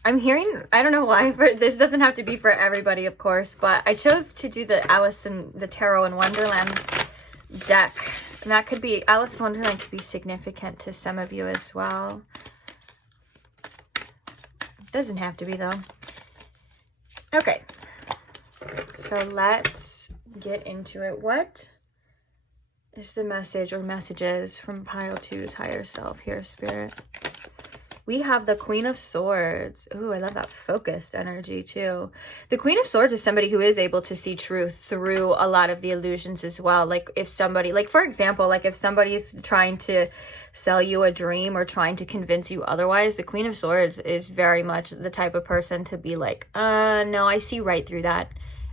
I'm hearing, I don't know why, but this doesn't have to be for everybody, of course, but I chose to do the the Tarot in Wonderland deck. And that could be, Alice in Wonderland could be significant to some of you as well. Doesn't have to be, though. Okay. So let's get into it. What is the message or messages from pile two's higher self here, Spirit? We have the Queen of Swords. Ooh, I love that focused energy too. The Queen of Swords is somebody who is able to see truth through a lot of the illusions as well. Like if somebody, like for example, like if somebody's trying to sell you a dream or trying to convince you otherwise, the Queen of Swords is very much the type of person to be like, no, I see right through that.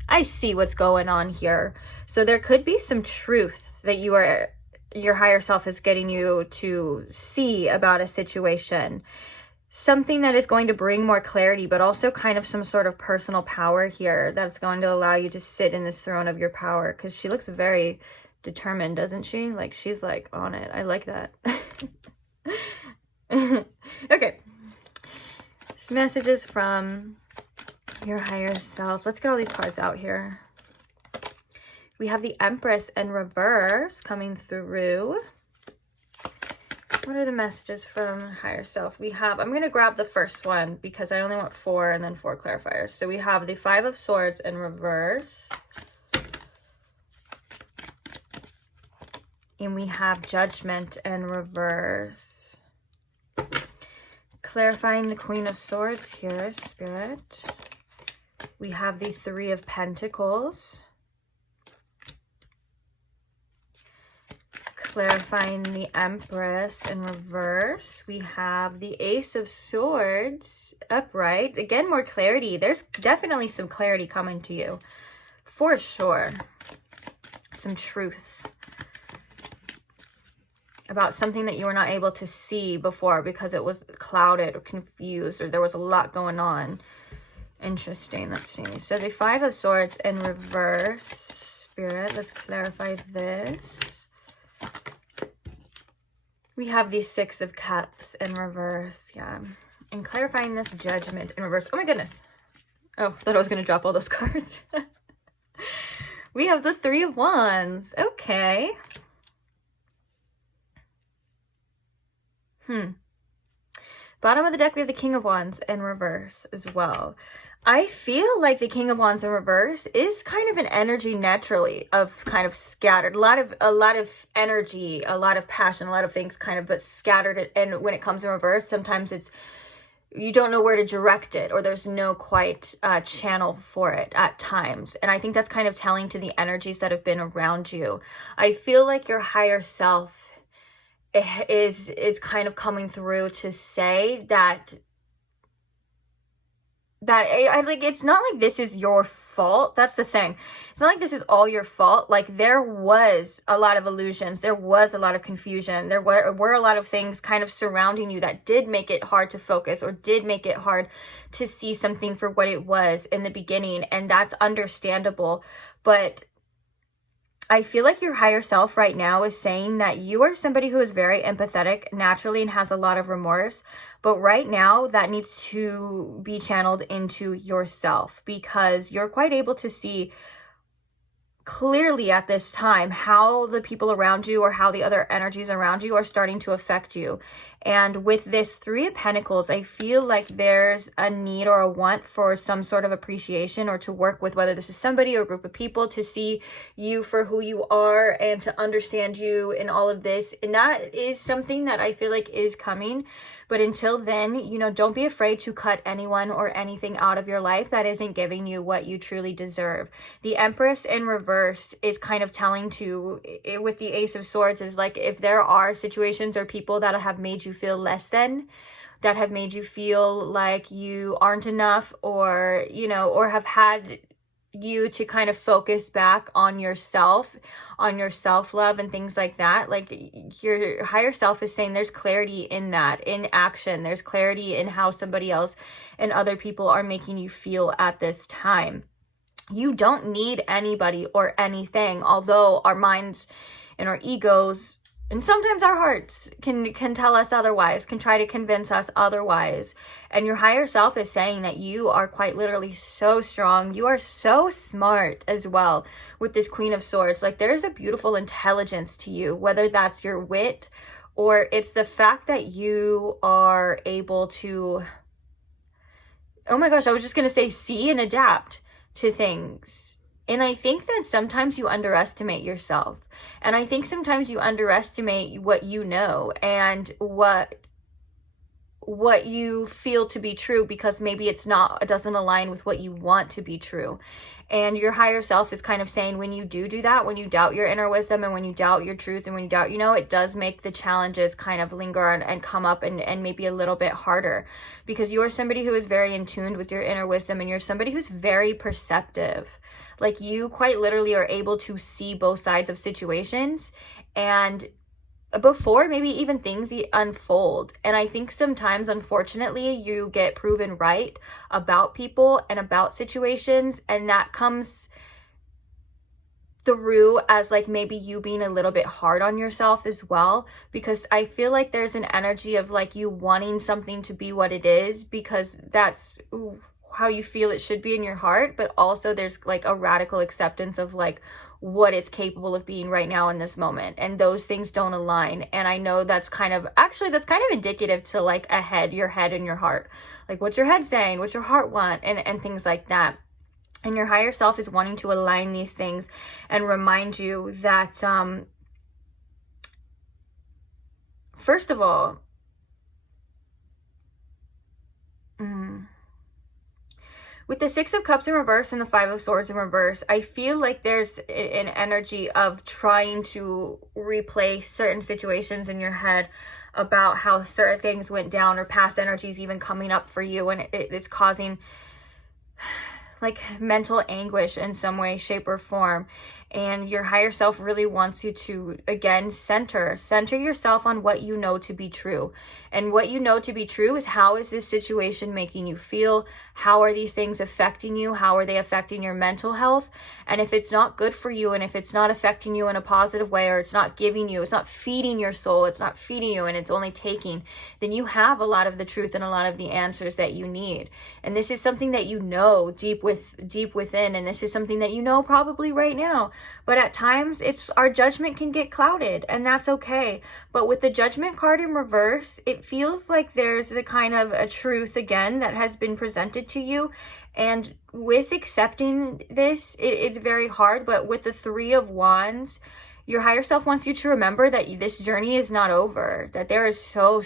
I see what's going on here. So there could be some truth that your higher self is getting you to see about a situation. Something that is going to bring more clarity, but also kind of some sort of personal power here that's going to allow you to sit in this throne of your power. Because she looks very determined, doesn't she? Like she's like on it. I like that. Okay. Messages from your higher self. Let's get all these cards out here. We have the Empress in reverse coming through. What are the messages from higher self? We have, I'm going to grab the first one because I only want 4 and then 4 clarifiers. So we have the 5 of Swords in reverse. And we have Judgment in reverse. Clarifying the Queen of Swords here, Spirit. We have the 3 of Pentacles. Clarifying the Empress in reverse. We have the Ace of Swords upright. Again, more clarity. There's definitely some clarity coming to you. For sure. Some truth about something that you were not able to see before because it was clouded or confused or there was a lot going on. Interesting. Let's see. So the 5 of Swords in reverse. Spirit, let's clarify this. We have the 6 of Cups in reverse, yeah. And clarifying this Judgment in reverse. Oh my goodness. Oh, thought I was going to drop all those cards. We have the 3 of Wands. Okay. Bottom of the deck, we have the King of Wands in reverse as well. I feel like the King of Wands in reverse is kind of an energy naturally of kind of scattered. A lot of energy, a lot of passion, a lot of things kind of, but scattered. And when it comes in reverse, sometimes it's, you don't know where to direct it, or there's no quite channel for it at times. And I think that's kind of telling to the energies that have been around you. I feel like your higher self is kind of coming through to say that I like, it's not like this is your fault. That's the thing. It's not like this is all your fault. Like there was a lot of illusions. There was a lot of confusion. There were a lot of things kind of surrounding you that did make it hard to focus or did make it hard to see something for what it was in the beginning. And that's understandable. But I feel like your higher self right now is saying that you are somebody who is very empathetic naturally and has a lot of remorse. But right now that needs to be channeled into yourself because you're quite able to see clearly at this time how the people around you or how the other energies around you are starting to affect you. And with this Three of Pentacles, I feel like there's a need or a want for some sort of appreciation, or to work with, whether this is somebody or a group of people, to see you for who you are and to understand you in all of this. And that is something that I feel like is coming. But until then, you know, don't be afraid to cut anyone or anything out of your life that isn't giving you what you truly deserve. The Empress in reverse is kind of telling to, with the Ace of Swords, is like, if there are situations or people that have made you feel less than, that have made you feel like you aren't enough, or, you know, or have had you to kind of focus back on yourself, on your self-love and things like that, like your higher self is saying there's clarity in that, in action. There's clarity in how somebody else and other people are making you feel at this time. You don't need anybody or anything, although our minds and our egos and sometimes our hearts can tell us otherwise, can try to convince us otherwise. And your higher self is saying that you are quite literally so strong. You are so smart as well with this Queen of Swords. Like, there's a beautiful intelligence to you, whether that's your wit or it's the fact that you are able to, oh my gosh, I was just going to say, see and adapt to things. And I think that sometimes you underestimate yourself. And I think sometimes you underestimate what you know and what you feel to be true, because maybe it doesn't align with what you want to be true. And your higher self is kind of saying, when you do that, when you doubt your inner wisdom and when you doubt your truth and when you doubt, you know, it does make the challenges kind of linger and come up and maybe a little bit harder, because you are somebody who is very in tune with your inner wisdom, and you're somebody who's very perceptive. Like, you quite literally are able to see both sides of situations, and before maybe even things unfold. And I think sometimes, unfortunately, you get proven right about people and about situations, and that comes through as like maybe you being a little bit hard on yourself as well, because I feel like there's an energy of like you wanting something to be what it is because that's how you feel it should be in your heart, but also there's like a radical acceptance of like what it's capable of being right now in this moment, and those things don't align. And I know that's kind of indicative to like your head and your heart, like what's your head saying, what's your heart want, and things like that. And your higher self is wanting to align these things and remind you that first of all, with the Six of Cups in reverse and the Five of Swords in reverse, I feel like there's an energy of trying to replay certain situations in your head about how certain things went down, or past energies even coming up for you, and it's causing like mental anguish in some way, shape, or form. And your higher self really wants you to, again, center yourself on what you know to be true. And what you know to be true is, how is this situation making you feel? How are these things affecting you? How are they affecting your mental health? And if it's not good for you, and if it's not affecting you in a positive way, or it's not feeding your soul, it's not feeding you, and it's only taking, then you have a lot of the truth and a lot of the answers that you need. And this is something that you know deep within, and this is something that you know probably right now. But at times, our judgment can get clouded, and that's okay. But with the Judgment card in reverse, it feels like there's a kind of a truth again that has been presented to you. And with accepting this, it's very hard. But with the Three of Wands, your higher self wants you to remember that this journey is not over, that there is so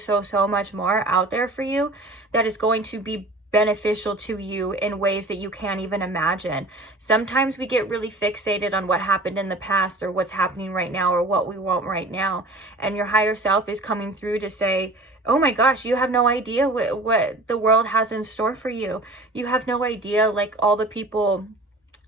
much more out there for you that is going to be beneficial to you in ways that you can't even imagine. Sometimes we get really fixated on what happened in the past, or what's happening right now, or what we want right now. And your higher self is coming through to say, oh my gosh, you have no idea what the world has in store for you. You have no idea, like, all the people,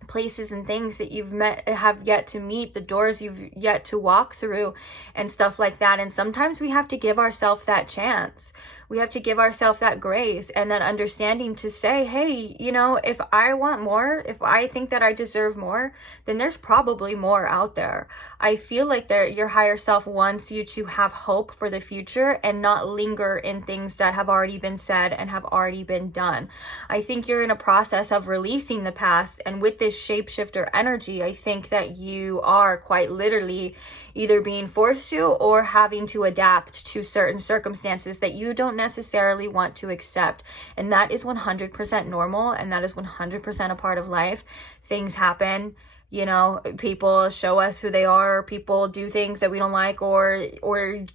places, and things that you've have yet to meet, the doors you've yet to walk through, and stuff like that. And sometimes we have to give ourselves that chance. We have to give ourselves that grace and that understanding to say, hey, you know, if I want more, if I think that I deserve more, then there's probably more out there. I feel like your higher self wants you to have hope for the future and not linger in things that have already been said and have already been done. I think you're in a process of releasing the past, and with this this shapeshifter energy. I think that you are quite literally either being forced to or having to adapt to certain circumstances that you don't necessarily want to accept. And that is 100% normal, and that is 100% a part of life. Things happen. You know, people show us who they are, people do things that we don't like, or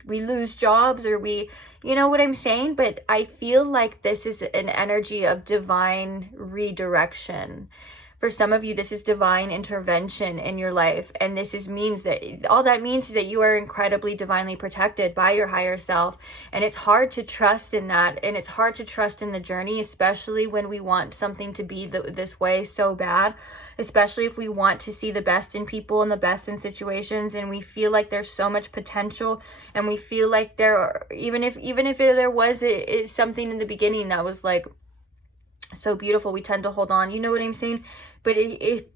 we lose jobs, or we, you know what I'm saying? But I feel like this is an energy of divine redirection. For some of you, this is divine intervention in your life. And this means that all that means is that you are incredibly divinely protected by your higher self. And it's hard to trust in that. And it's hard to trust in the journey, especially when we want something to be this way so bad. Especially if we want to see the best in people and the best in situations. And we feel like there's so much potential. And we feel like even if there was something in the beginning that was like so beautiful, we tend to hold on. You know what I'm saying? But if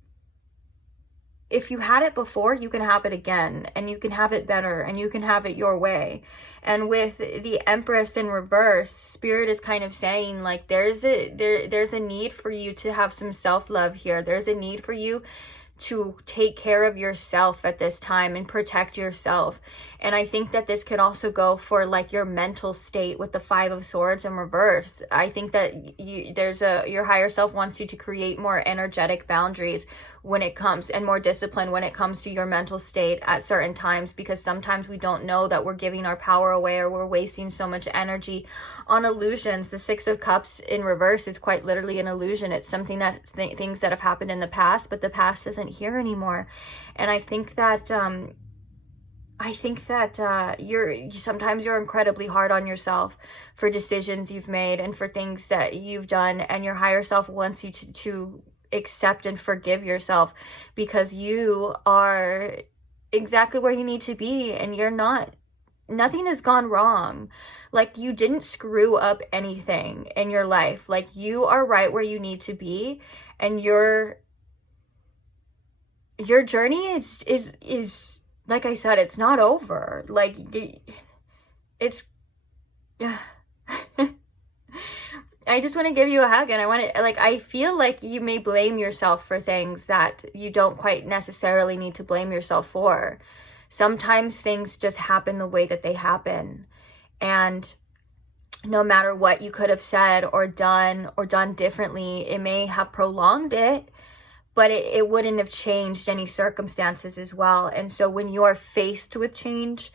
you had it before, you can have it again, and you can have it better, and you can have it your way. And with the Empress in reverse, Spirit is kind of saying like there's a need for you to have some self-love here. There's a need for you to take care of yourself at this time and protect yourself. And I think that this could also go for like your mental state with the Five of Swords in reverse. I think that your higher self wants you to create more energetic boundaries when it comes, and more discipline when it comes to your mental state at certain times, because sometimes we don't know that we're giving our power away, or we're wasting so much energy on illusions. The Six of Cups in reverse is quite literally an illusion. It's something that things that have happened in the past, but the past isn't here anymore. And I think that sometimes you're incredibly hard on yourself for decisions you've made and for things that you've done, and your higher self wants you to accept and forgive yourself, because you are exactly where you need to be, and nothing has gone wrong. Like, you didn't screw up anything in your life. Like, you are right where you need to be, and your journey is like I said, it's not over. Like, it's I just want to give you a hug, and I feel like you may blame yourself for things that you don't quite necessarily need to blame yourself for. Sometimes things just happen the way that they happen, and no matter what you could have said or done differently, it may have prolonged it, but it wouldn't have changed any circumstances as well. And so when you're faced with change,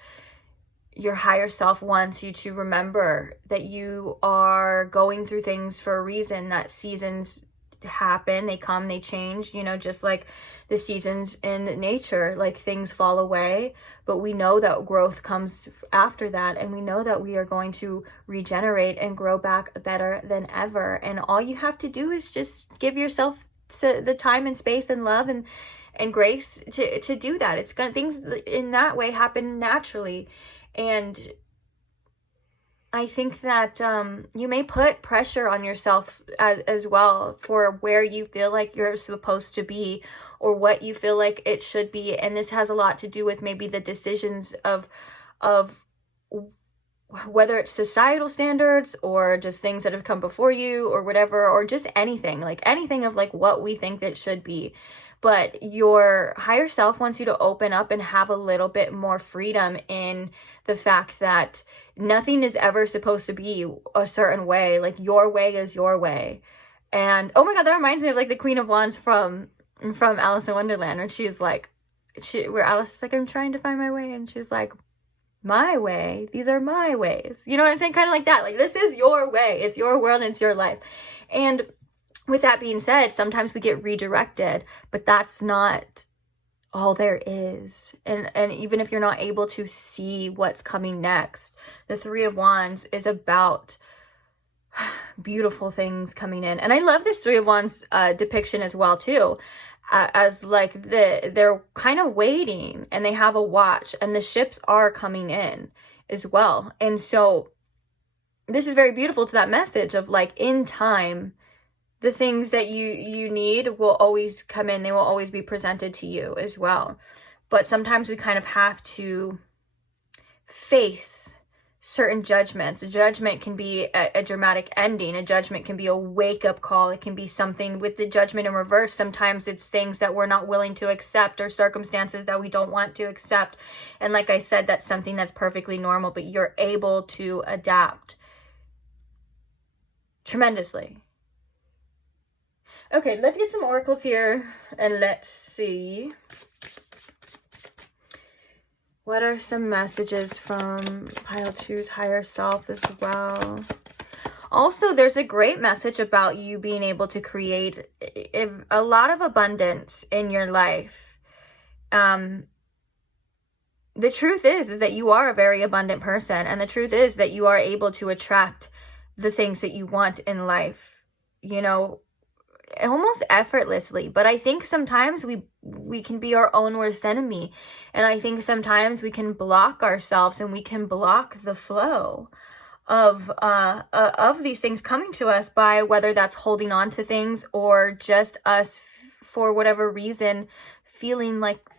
your higher self wants you to remember that you are going through things for a reason, that seasons happen, they come, they change, you know, just like the seasons in nature, like things fall away, but we know that growth comes after that, and we know that we are going to regenerate and grow back better than ever. And all you have to do is just give yourself the time and space and love and grace to do that. It's gonna, things in that way happen naturally. And I think that you may put pressure on yourself as well for where you feel like you're supposed to be, or what you feel like it should be. And this has a lot to do with maybe the decisions of whether it's societal standards or just things that have come before you or whatever, or just anything of like what we think that should be. But your higher self wants you to open up and have a little bit more freedom in the fact that nothing is ever supposed to be a certain way. Like, your way is your way. And oh my god, that reminds me of like the Queen of Wands from Alice in Wonderland, where she's like, where Alice is like, I'm trying to find my way, and she's like, my way, these are my ways. You know what I'm saying? Kind of like that. Like, this is your way, it's your world, and it's your life. And with that being said, sometimes we get redirected, but that's not all there is. And even if you're not able to see what's coming next, the Three of Wands is about beautiful things coming in. And I love this Three of Wands depiction as well too, as like they're kind of waiting, and they have a watch, and the ships are coming in as well. And so this is very beautiful to that message of like, in time, the things that you need will always come in. They will always be presented to you as well. But sometimes we kind of have to face certain judgments. A judgment can be a dramatic ending. A judgment can be a wake-up call. It can be something with the judgment in reverse. Sometimes it's things that we're not willing to accept, or circumstances that we don't want to accept. And like I said, that's something that's perfectly normal, but you're able to adapt tremendously. Okay, let's get some oracles here, and let's see. What are some messages from pile 2's higher self as well? Also, there's a great message about you being able to create a lot of abundance in your life. The truth is that you are a very abundant person. And the truth is that you are able to attract the things that you want in life, you know, almost effortlessly. But I think sometimes we can be our own worst enemy, and I think sometimes we can block ourselves, and we can block the flow of these things coming to us by whether that's holding on to things, or just us for whatever reason feeling like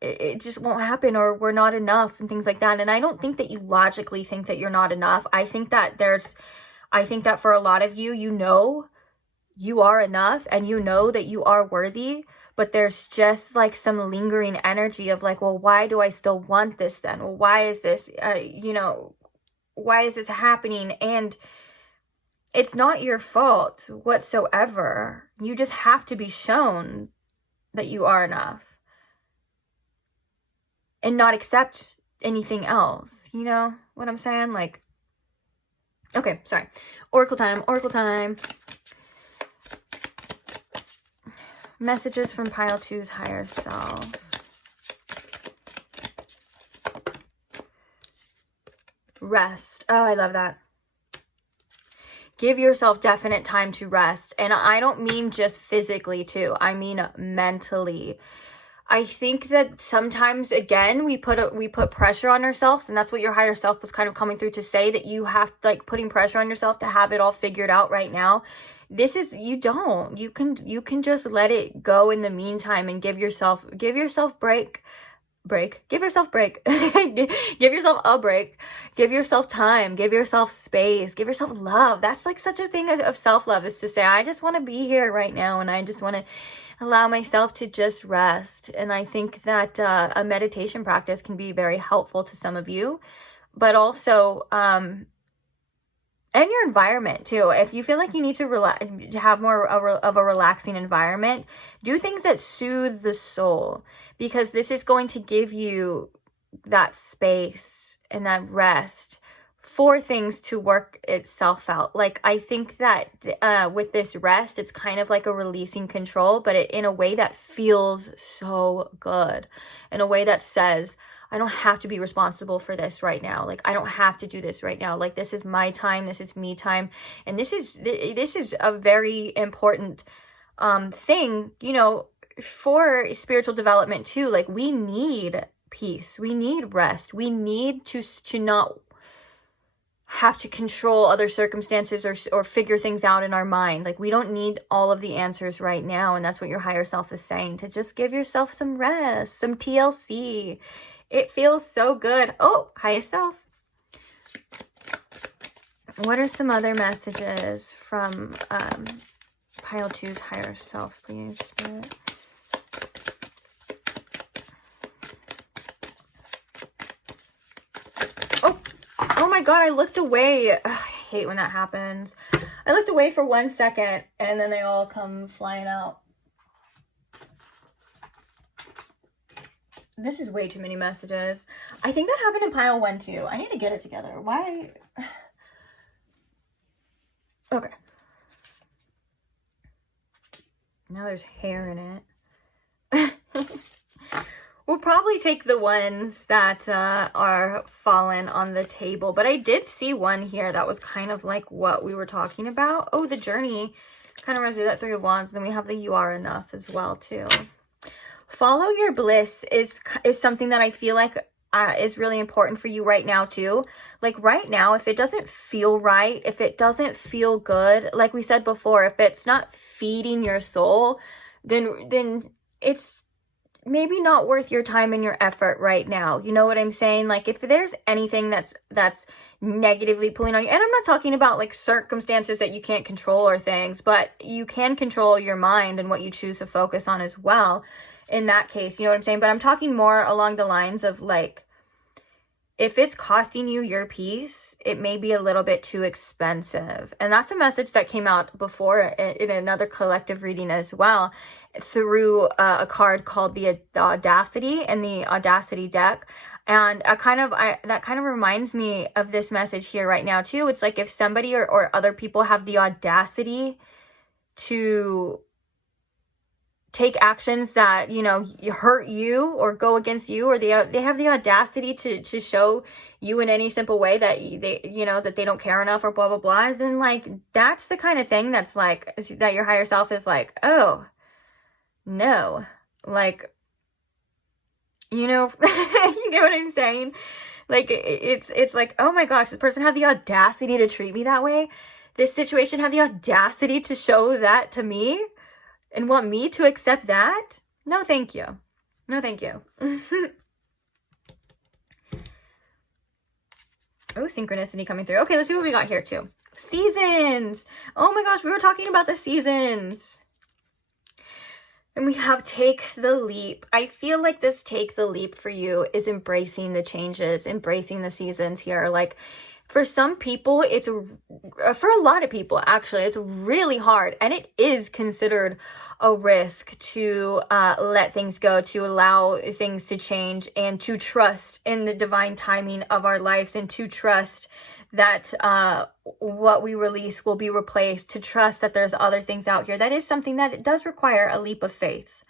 it just won't happen, or we're not enough, and things like that. And I don't think that you logically think that you're not enough. I think that for a lot of you, you know you are enough, and you know that you are worthy, but there's just like some lingering energy of like, well, why do I still want this then? Well, why is this, you know, why is this happening? And it's not your fault whatsoever. You just have to be shown that you are enough and not accept anything else. You know what I'm saying? Like, okay, sorry. Oracle time, oracle time. Messages from pile 2's higher self. Rest. Oh, I love that. Give yourself definite time to rest. And I don't mean just physically too. I mean mentally. I think that sometimes, again, we put pressure on ourselves, and that's what your higher self was kind of coming through to say, that you have, like, putting pressure on yourself to have it all figured out right now. This is, you don't. You can just let it go in the meantime, and give yourself break. Give yourself break. Give yourself a break. Give yourself time. Give yourself space. Give yourself love. That's like such a thing of self-love, is to say, I just want to be here right now, and I just want to allow myself to just rest. And I think that a meditation practice can be very helpful to some of you, but also and your environment too. If you feel like you need to have more of a relaxing environment, do things that soothe the soul, because this is going to give you that space and that rest for things to work itself out. Like, I think that with this rest, it's kind of like a releasing control, but in a way that feels so good, in a way that says, I don't have to be responsible for this right now. Like, I don't have to do this right now. Like, this is my time. This is me time. And this is a very important thing, you know, for spiritual development too. Like, we need peace. We need rest. We need to not have to control other circumstances or figure things out in our mind. Like, we don't need all of the answers right now. And that's what your higher self is saying, to just give yourself some rest, some TLC. It feels so good. Oh, higher self. What are some other messages from pile 2's higher self, please, Spirit? Oh my God, I looked away. Ugh, I hate when that happens. I looked away for 1 second, and then they all come flying out. This is way too many messages. I think that happened in pile 1 too. I need to get it together. Why? Okay. Now there's hair in it. We'll probably take the ones that are fallen on the table. But I did see one here that was kind of like what we were talking about. Oh, the journey kind of reminds me of that 3 of Wands. Then we have the you are enough as well too. Follow your bliss is something that I feel like is really important for you right now too. Like, right now, if it doesn't feel right, if it doesn't feel good, like we said before, if it's not feeding your soul, then it's maybe not worth your time and your effort right now. You know what I'm saying? Like, if there's anything that's negatively pulling on you, and I'm not talking about like circumstances that you can't control or things, but you can control your mind and what you choose to focus on as well in that case. You know what I'm saying? But I'm talking more along the lines of like, if it's costing you your peace, it may be a little bit too expensive. And that's a message that came out before in another collective reading as well, through a card called the Audacity and the Audacity deck. And that kind of reminds me of this message here right now too. It's like if somebody or other people have the audacity to take actions that, you know, hurt you or go against you, or they have the audacity to show you in any simple way that that they don't care enough or blah blah blah, then like that's the kind of thing that's like that your higher self is like, oh no, like, you know, you get what I'm saying? Like it's like, oh my gosh, this person had the audacity to treat me that way. This situation had the audacity to show that to me. And want me to accept that? No, thank you. No, thank you. Oh, synchronicity coming through. Okay, let's see what we got here too. Seasons. Oh my gosh, we were talking about the seasons. And we have take the leap. I feel like this take the leap for you is embracing the changes, embracing the seasons here. Like, for some people, for a lot of people, actually, it's really hard. And it is considered a risk to let things go, to allow things to change, and to trust in the divine timing of our lives, and to trust that what we release will be replaced, to trust that there's other things out here. That is something that it does require a leap of faith.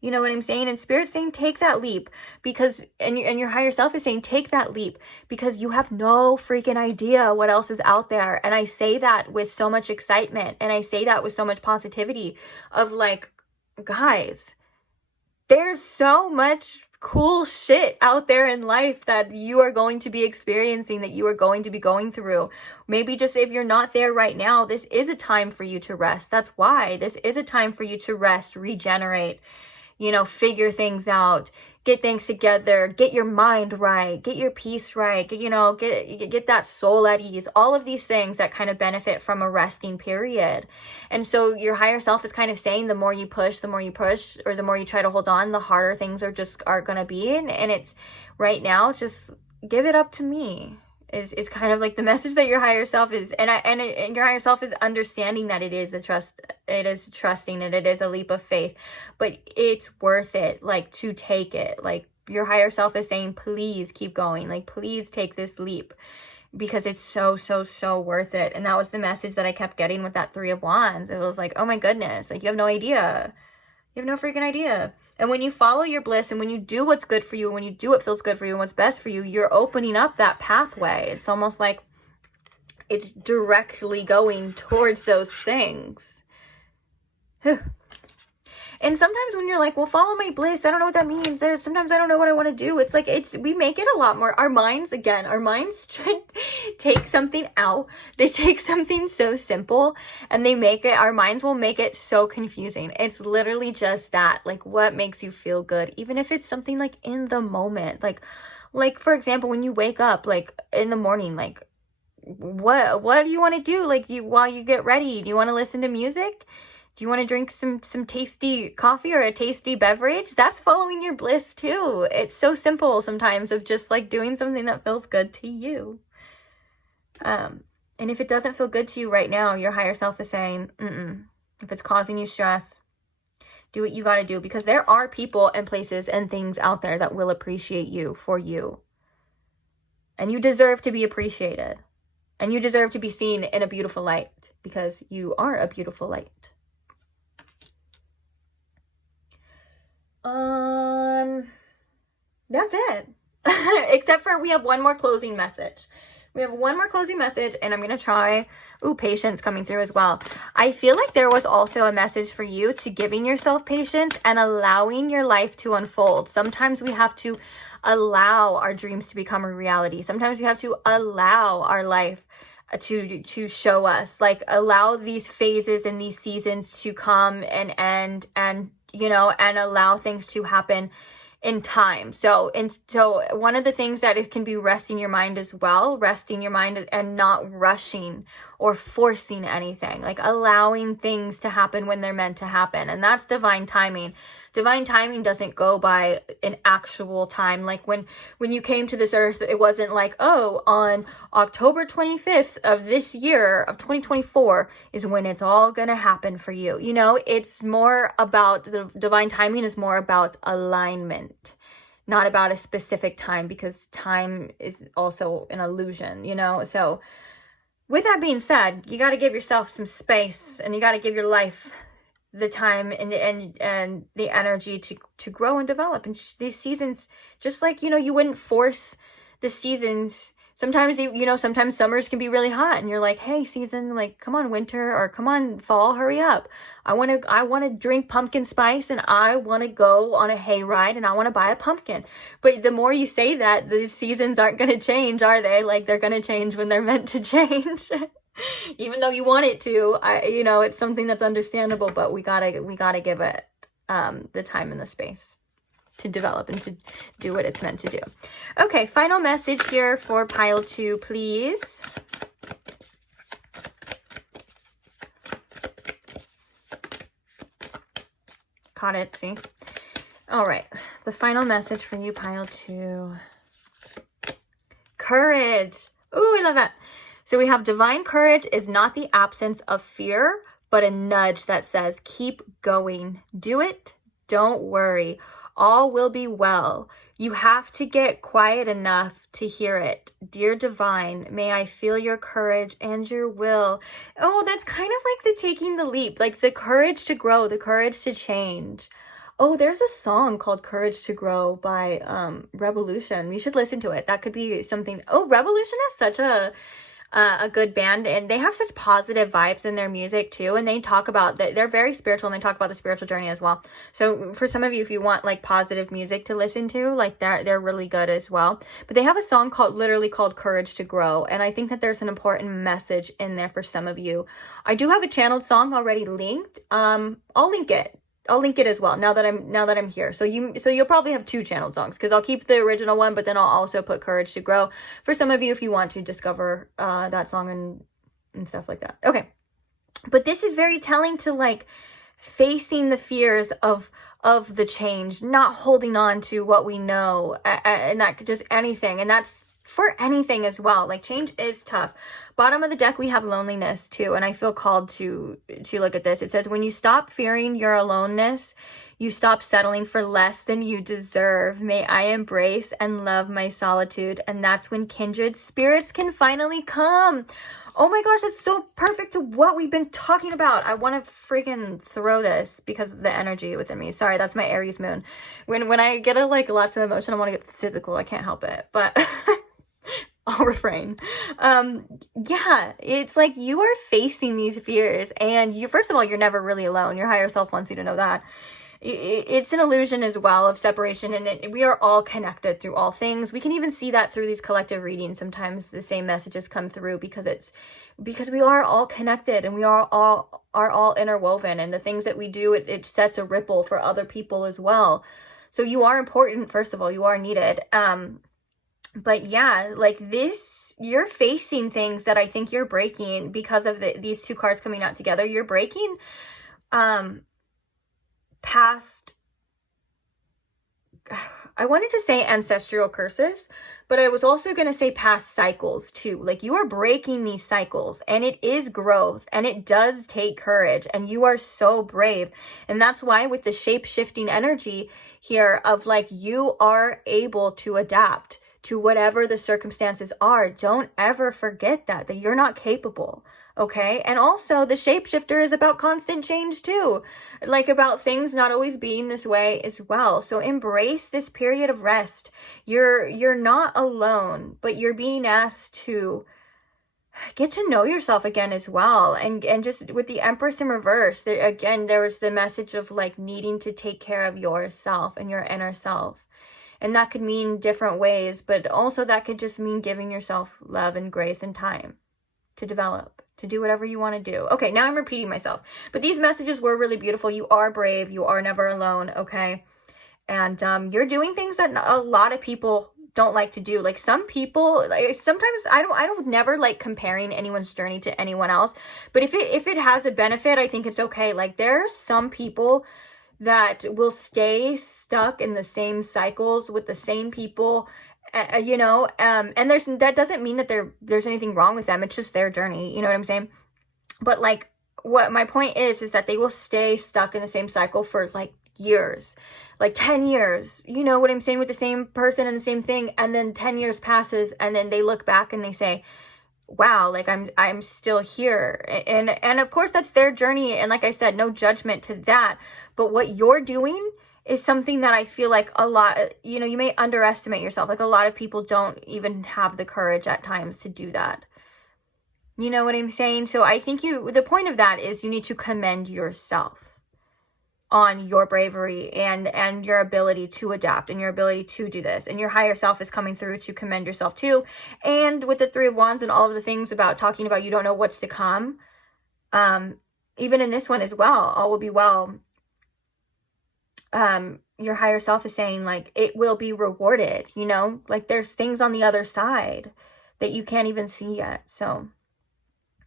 You know what I'm saying? And Spirit's saying, take that leap, because, and your higher self is saying, take that leap, because you have no freaking idea what else is out there. And I say that with so much excitement, and I say that with so much positivity of like, guys, there's so much cool shit out there in life that you are going to be experiencing, that you are going to be going through. Maybe just if you're not there right now, this is a time for you to rest. That's why this is a time for you to rest, regenerate, you know, figure things out, get things together, get your mind right, get your peace right, get that soul at ease, all of these things that kind of benefit from a resting period. And so your higher self is kind of saying, the more you push, or the more you try to hold on, the harder things are going to be. And it's right now, just give it up to me. Is kind of like the message that your higher self is, and your higher self is understanding that it is trusting, and it is a leap of faith, but it's worth it, like, to take it. Like, your higher self is saying, please keep going, like, please take this leap, because it's so worth it. And that was the message that I kept getting with that Three of Wands. It was like, oh my goodness, like, you have no idea. You have no freaking idea. And when you follow your bliss, and when you do what's good for you, when you do what feels good for you and what's best for you, you're opening up that pathway. It's almost like it's directly going towards those things. And sometimes when you're like, well, follow my bliss, I don't know what that means. Sometimes I don't know what I want to do. It's like, we make it a lot more. Our minds try to take something out. They take something so simple, and our minds will make it so confusing. It's literally just that, like, what makes you feel good, even if it's something like in the moment. Like for example, when you wake up, like in the morning, like what do you want to do? Like, while you get ready, do you want to listen to music? Do you want to drink some tasty coffee or a tasty beverage? That's following your bliss too. It's so simple sometimes, of just like doing something that feels good to you. And if it doesn't feel good to you right now, your higher self is saying, if it's causing you stress, do what you got to do, because there are people and places and things out there that will appreciate you for you. And you deserve to be appreciated. And you deserve to be seen in a beautiful light, because you are a beautiful light. That's it. Except for we have one more closing message. And I'm going to try, patience coming through as well. I feel like there was also a message for you to giving yourself patience and allowing your life to unfold. Sometimes we have to allow our dreams to become a reality. Sometimes we have to allow our life to show us. Like, allow these phases and these seasons to come and end, and you know, and allow things to happen in time. So one of the things that it can be resting your mind as well, resting your mind and not rushing or forcing anything, like allowing things to happen when they're meant to happen. And that's divine timing. Divine timing doesn't go by an actual time. Like when you came to this earth, it wasn't like, oh, on October 25th of this year of 2024 is when it's all gonna happen for you. You know, it's more about, the divine timing is more about alignment, not about a specific time, because time is also an illusion, you know? So with that being said, you got to give yourself some space, and you got to give your life the time and the energy to grow and develop. And these seasons, just like, you know, you wouldn't force the seasons. Sometimes, you know, sometimes summers can be really hot and you're like, hey, season, like, come on, winter, or come on, fall, hurry up. I want to drink pumpkin spice, and I want to go on a hayride, and I want to buy a pumpkin. But the more you say that, the seasons aren't going to change, are they? Like, they're going to change when they're meant to change. Even though you want it to, you know, it's something that's understandable, but we gotta give it the time and the space to develop and to do what it's meant to do. Okay, final message here for pile 2, please. Caught it, see? All right, the final message for you, pile 2. Courage. Ooh, I love that. So we have divine courage is not the absence of fear, but a nudge that says, keep going. Do it. Don't worry. All will be well. You have to get quiet enough to hear it. Dear divine, may I feel your courage and your will. Oh, that's kind of like the taking the leap, like the courage to grow, the courage to change. Oh, there's a song called Courage to Grow by Rebelution. You should listen to it. That could be something. Oh, Rebelution is such a good band, and they have such positive vibes in their music too, and they talk about that, they're very spiritual, and they talk about the spiritual journey as well. So for some of you, if you want like positive music to listen to, like they're really good as well. But they have a song literally called Courage to Grow, and I think that there's an important message in there for some of you. I do have a channeled song already linked. I'll link it as well now that I'm here. So you'll probably have 2 channeled songs, because I'll keep the original one, but then I'll also put Courage to Grow for some of you if you want to discover that song and stuff like that. Okay. But this is very telling to like facing the fears of the change, not holding on to what we know, and that could just anything. And that's for anything as well. Like, change is tough. Bottom of the deck, we have loneliness too, and I feel called to look at this. It says, when you stop fearing your aloneness, you stop settling for less than you deserve. May I embrace and love my solitude, and that's when kindred spirits can finally come. Oh my gosh, that's so perfect to what we've been talking about. I want to freaking throw this because of the energy within me. Sorry, that's my Aries moon. When I get lots of emotion, I want to get physical. I can't help it, but I'll refrain. Yeah, it's like you are facing these fears, and you, first of all, you're never really alone. Your higher self wants you to know that. It's an illusion as well of separation, and we are all connected through all things. We can even see that through these collective readings. Sometimes the same messages come through because we are all connected, and we are all interwoven, and the things that we do, it sets a ripple for other people as well. So you are important. First of all, you are needed. But yeah, like this, you're facing things that I think you're breaking because of these 2 cards coming out together. You're breaking past, I wanted to say ancestral curses, but I was also going to say past cycles too. Like, you are breaking these cycles, and it is growth, and it does take courage, and you are so brave. And that's why with the shape-shifting energy here of like, you are able to adapt to whatever the circumstances are. Don't ever forget that you're not capable. Okay. And also the shapeshifter is about constant change too. Like, about things not always being this way as well. So embrace this period of rest. You're not alone, but you're being asked to get to know yourself again as well. And just with the Empress in reverse, there was the message of like needing to take care of yourself and your inner self. And that could mean different ways, but also that could just mean giving yourself love and grace and time. to develop, to do whatever you want to do. Okay, now I'm repeating myself, but these messages were really beautiful. You are brave. You are never alone. Okay. And you're doing things that a lot of people don't like to do. Like some people, like, sometimes I don't never like comparing anyone's journey to anyone else, but if it has a benefit, I think it's okay. Like there are some people that will stay stuck in the same cycles with the same people, you know, and that doesn't mean that there's anything wrong with them. It's just their journey. You know what I'm saying? But like what my point is that they will stay stuck in the same cycle for like years, like 10 years, you know what I'm saying, with the same person and the same thing. And then 10 years passes and then they look back and they say, wow, like I'm still here. And of course that's their journey. And like I said, no judgment to that. But what you're doing is something that I feel like a lot, you know, you may underestimate yourself. Like a lot of people don't even have the courage at times to do that. You know what I'm saying? So I think the point of that is you need to commend yourself on your bravery and your ability to adapt and your ability to do this, and your higher self is coming through to commend yourself too. And with the Three of Wands and all of the things about talking about you don't know what's to come, even in this one as well, all will be well. Your higher self is saying like it will be rewarded, you know, like there's things on the other side that you can't even see yet. So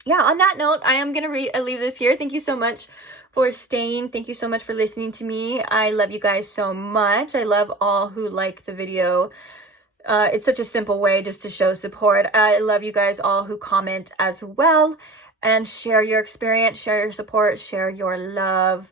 yeah, on that note, I am gonna leave this here. Thank you so much for staying. Thank you so much for listening to me. I love you guys so much. I love all who like the video. It's such a simple way just to show support. I love you guys all who comment as well and share your experience, share your support, share your love.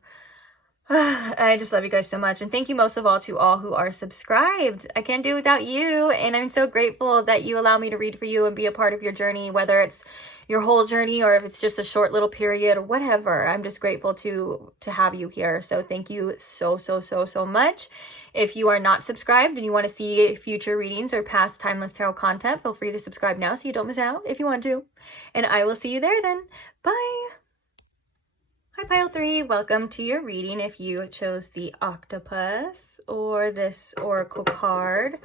I just love you guys so much. And thank you most of all to all who are subscribed. I can't do it without you. And I'm so grateful that you allow me to read for you and be a part of your journey, whether it's your whole journey or if it's just a short little period or whatever. I'm just grateful to have you here. So thank you so much. If you are not subscribed and you want to see future readings or past Timeless Tarot content, feel free to subscribe now so you don't miss out if you want to. And I will see you there then. Bye. Hi Pile 3, welcome to your reading if you chose the octopus or this oracle card.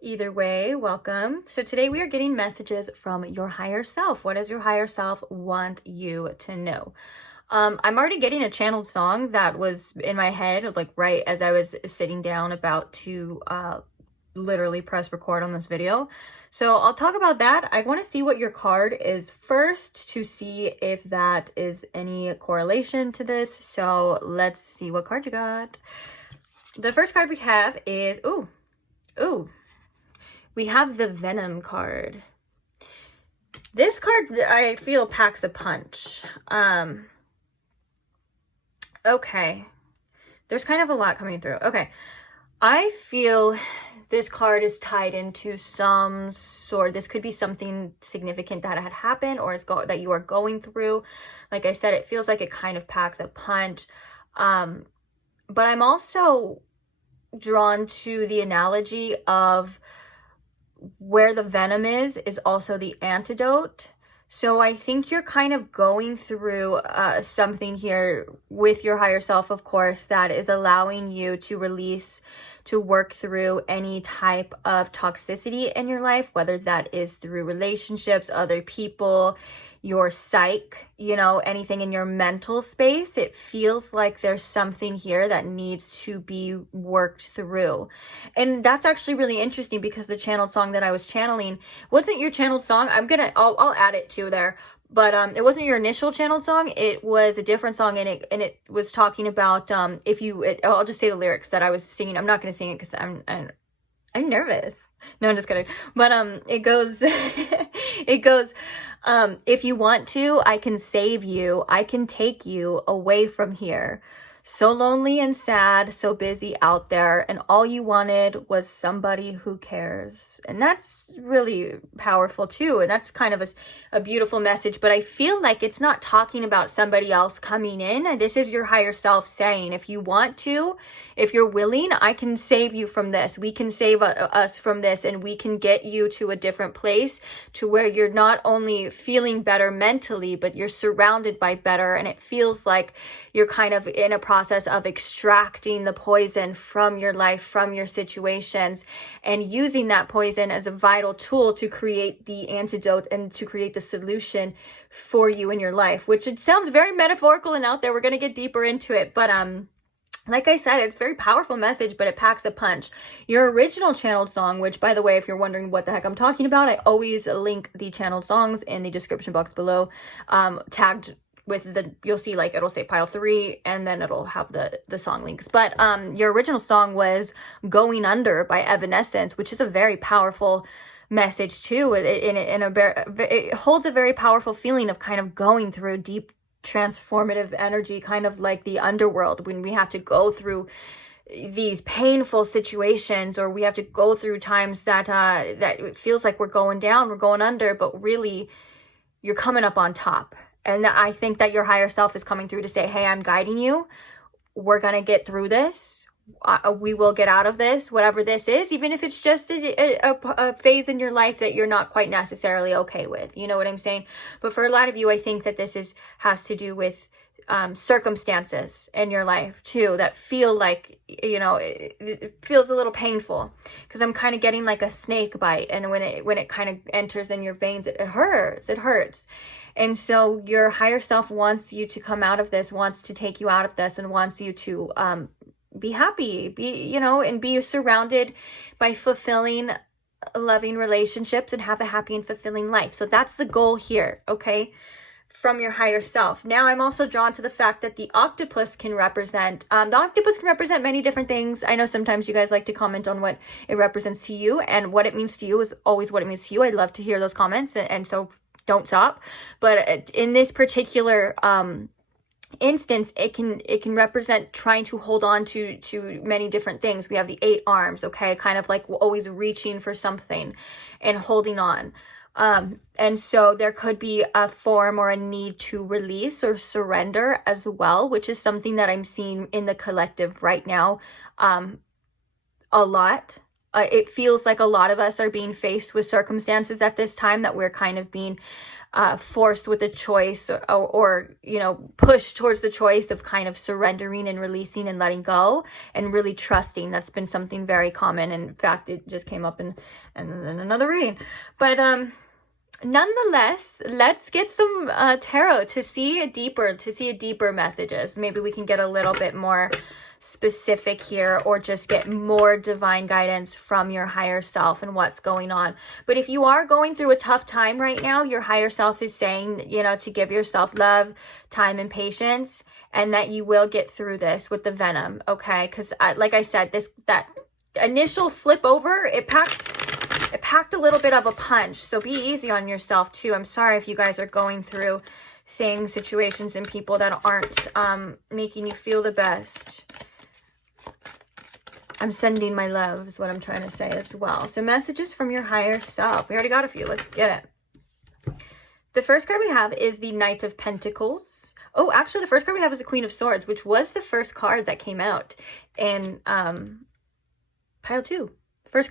Either way, welcome. So today we are getting messages from your higher self. What does your higher self want you to know? I'm already getting a channeled song that was in my head, like right as I was sitting down about to literally press record on this video. So I'll talk about that. I want to see what your card is first to see if that is any correlation to this. So let's see what card you got. The first card we have is, we have the Venom card. This card I feel packs a punch. Okay. There's kind of a lot coming through. Okay. I feel this card is tied into some sort. This could be something significant that had happened or that you are going through. Like I said, it feels like it kind of packs a punch. But I'm also drawn to the analogy of where the venom is also the antidote. So I think you're kind of going through something here with your higher self, of course, that is allowing you to release, to work through any type of toxicity in your life, whether that is through relationships, other people, your psyche, you know, anything in your mental space. It feels like there's something here that needs to be worked through. And that's actually really interesting because the channeled song that I was channeling wasn't your channeled song. I'll add it to there. But it wasn't your initial channeled song. It was a different song, and it was talking about I'll just say the lyrics that I was singing. I'm not going to sing it because I'm nervous. No, I'm just kidding. But it goes it goes, if you want to, I can save you. I can take you away from here. So lonely and sad, so busy out there, and all you wanted was somebody who cares. And that's really powerful too, and that's kind of a beautiful message, but I feel like it's not talking about somebody else coming in. This is your higher self saying, if you want to, if you're willing, I can save you from this. We can save us from this, and we can get you to a different place to where you're not only feeling better mentally, but you're surrounded by better. And it feels like you're kind of in a process of extracting the poison from your life, from your situations, and using that poison as a vital tool to create the antidote and to create the solution for you in your life, which it sounds very metaphorical and out there. We're going to get deeper into it, but like I said, it's a very powerful message, but it packs a punch. Your original channeled song, which, by the way, if you're wondering what the heck I'm talking about, I always link the channeled songs in the description box below, tagged with the, you'll see, like, it'll say pile 3, and then it'll have the song links. But your original song was Going Under by Evanescence, which is a very powerful message too. It holds a very powerful feeling of kind of going through deep transformative energy, kind of like the underworld, when we have to go through these painful situations, or we have to go through times that that it feels like we're going down, we're going under, but really you're coming up on top. And I think that your higher self is coming through to say, hey, I'm guiding you. We're gonna get through this. We will get out of this, whatever this is, even if it's just a phase in your life that you're not quite necessarily okay with. You know what I'm saying? But for a lot of you, I think that this has to do with circumstances in your life too that feel like, you know, it feels a little painful, because I'm kind of getting like a snake bite, and when it kind of enters in your veins, it hurts. And so your higher self wants you to come out of this, wants to take you out of this, and wants you to be happy, and be surrounded by fulfilling, loving relationships, and have a happy and fulfilling life. So that's the goal here, okay, from your higher self. Now, I'm also drawn to the fact that the octopus can represent, many different things. I know sometimes you guys like to comment on what it represents to you, and what it means to you is always what it means to you. I'd love to hear those comments, and so don't stop. But in this particular instance, it can represent trying to hold on to many different things. We have the 8 arms, okay, kind of like always reaching for something and holding on. And so there could be a form or a need to release or surrender as well, which is something that I'm seeing in the collective right now a lot. It feels like a lot of us are being faced with circumstances at this time that we're kind of being forced with a choice, or pushed towards the choice of kind of surrendering and releasing and letting go and really trusting. That's been something very common. In fact, it just came up in another reading. But nonetheless, let's get some tarot to see deeper messages. Maybe we can get a little bit more specific here, or just get more divine guidance from your higher self and what's going on. But if you are going through a tough time right now, your higher self is saying, to give yourself love, time, and patience, and that you will get through this with the venom, okay? Because like I said, that initial flip over, it packed a little bit of a punch. So be easy on yourself too. I'm sorry if you guys are going through things, situations, and people that aren't making you feel the best. I'm sending my love is what I'm trying to say as well. So messages from your higher self. We already got a few. Let's get it. The first card we have is the Knight of Pentacles. Oh, actually, the first card we have is the Queen of Swords, which was the first card that came out in pile 2.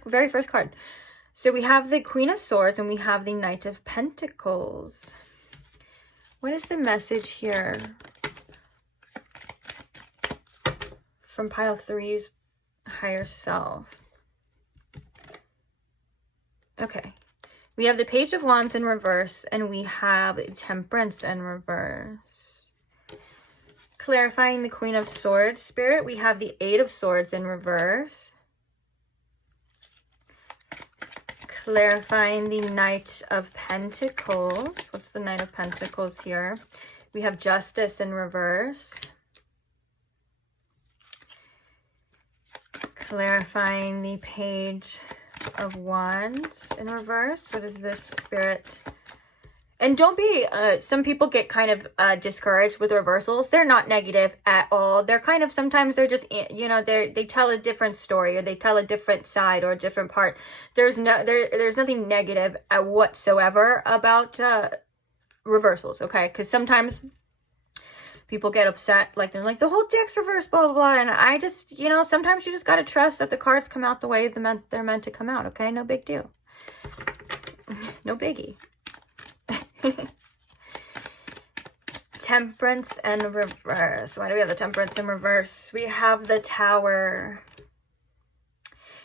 Very first card. So we have the Queen of Swords and we have the Knight of Pentacles. What is the message here from pile 3's higher self? Okay. We have the Page of Wands in reverse, and we have Temperance in reverse. Clarifying the Queen of Swords spirit, we have the 8 of Swords in reverse. Clarifying the Knight of Pentacles. What's the Knight of Pentacles here? We have Justice in reverse. Clarifying the Page of Wands in reverse. What is this, Spirit? And don't be, some people get kind of discouraged with reversals. They're not negative at all. They're kind of, sometimes they're just, they tell a different story, or they tell a different side or a different part. There's nothing negative whatsoever about reversals, okay? Because sometimes people get upset, like they're like, the whole deck's reversed, blah, blah, blah. And I just, you know, sometimes you just got to trust that the cards come out the way they're meant to come out, okay? No big deal. No biggie. Temperance and reverse. Why do we have the Temperance in reverse? We have the Tower.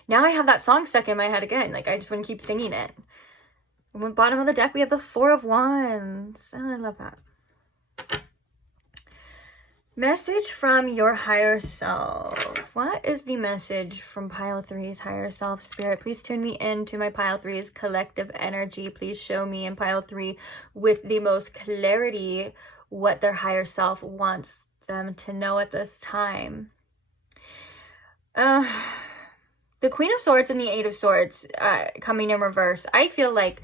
Now I have that song stuck in my head again. Like, I just want to keep singing it. On the bottom of the deck, we have the Four of Wands. Oh, I love that. Message from your higher self. What is the message from Pile 3's higher self? Spirit, please tune me into my Pile 3's collective energy. Please show me in Pile 3 with the most clarity what their higher self wants them to know at this time. The Queen of Swords and the Eight of Swords coming in reverse. I feel like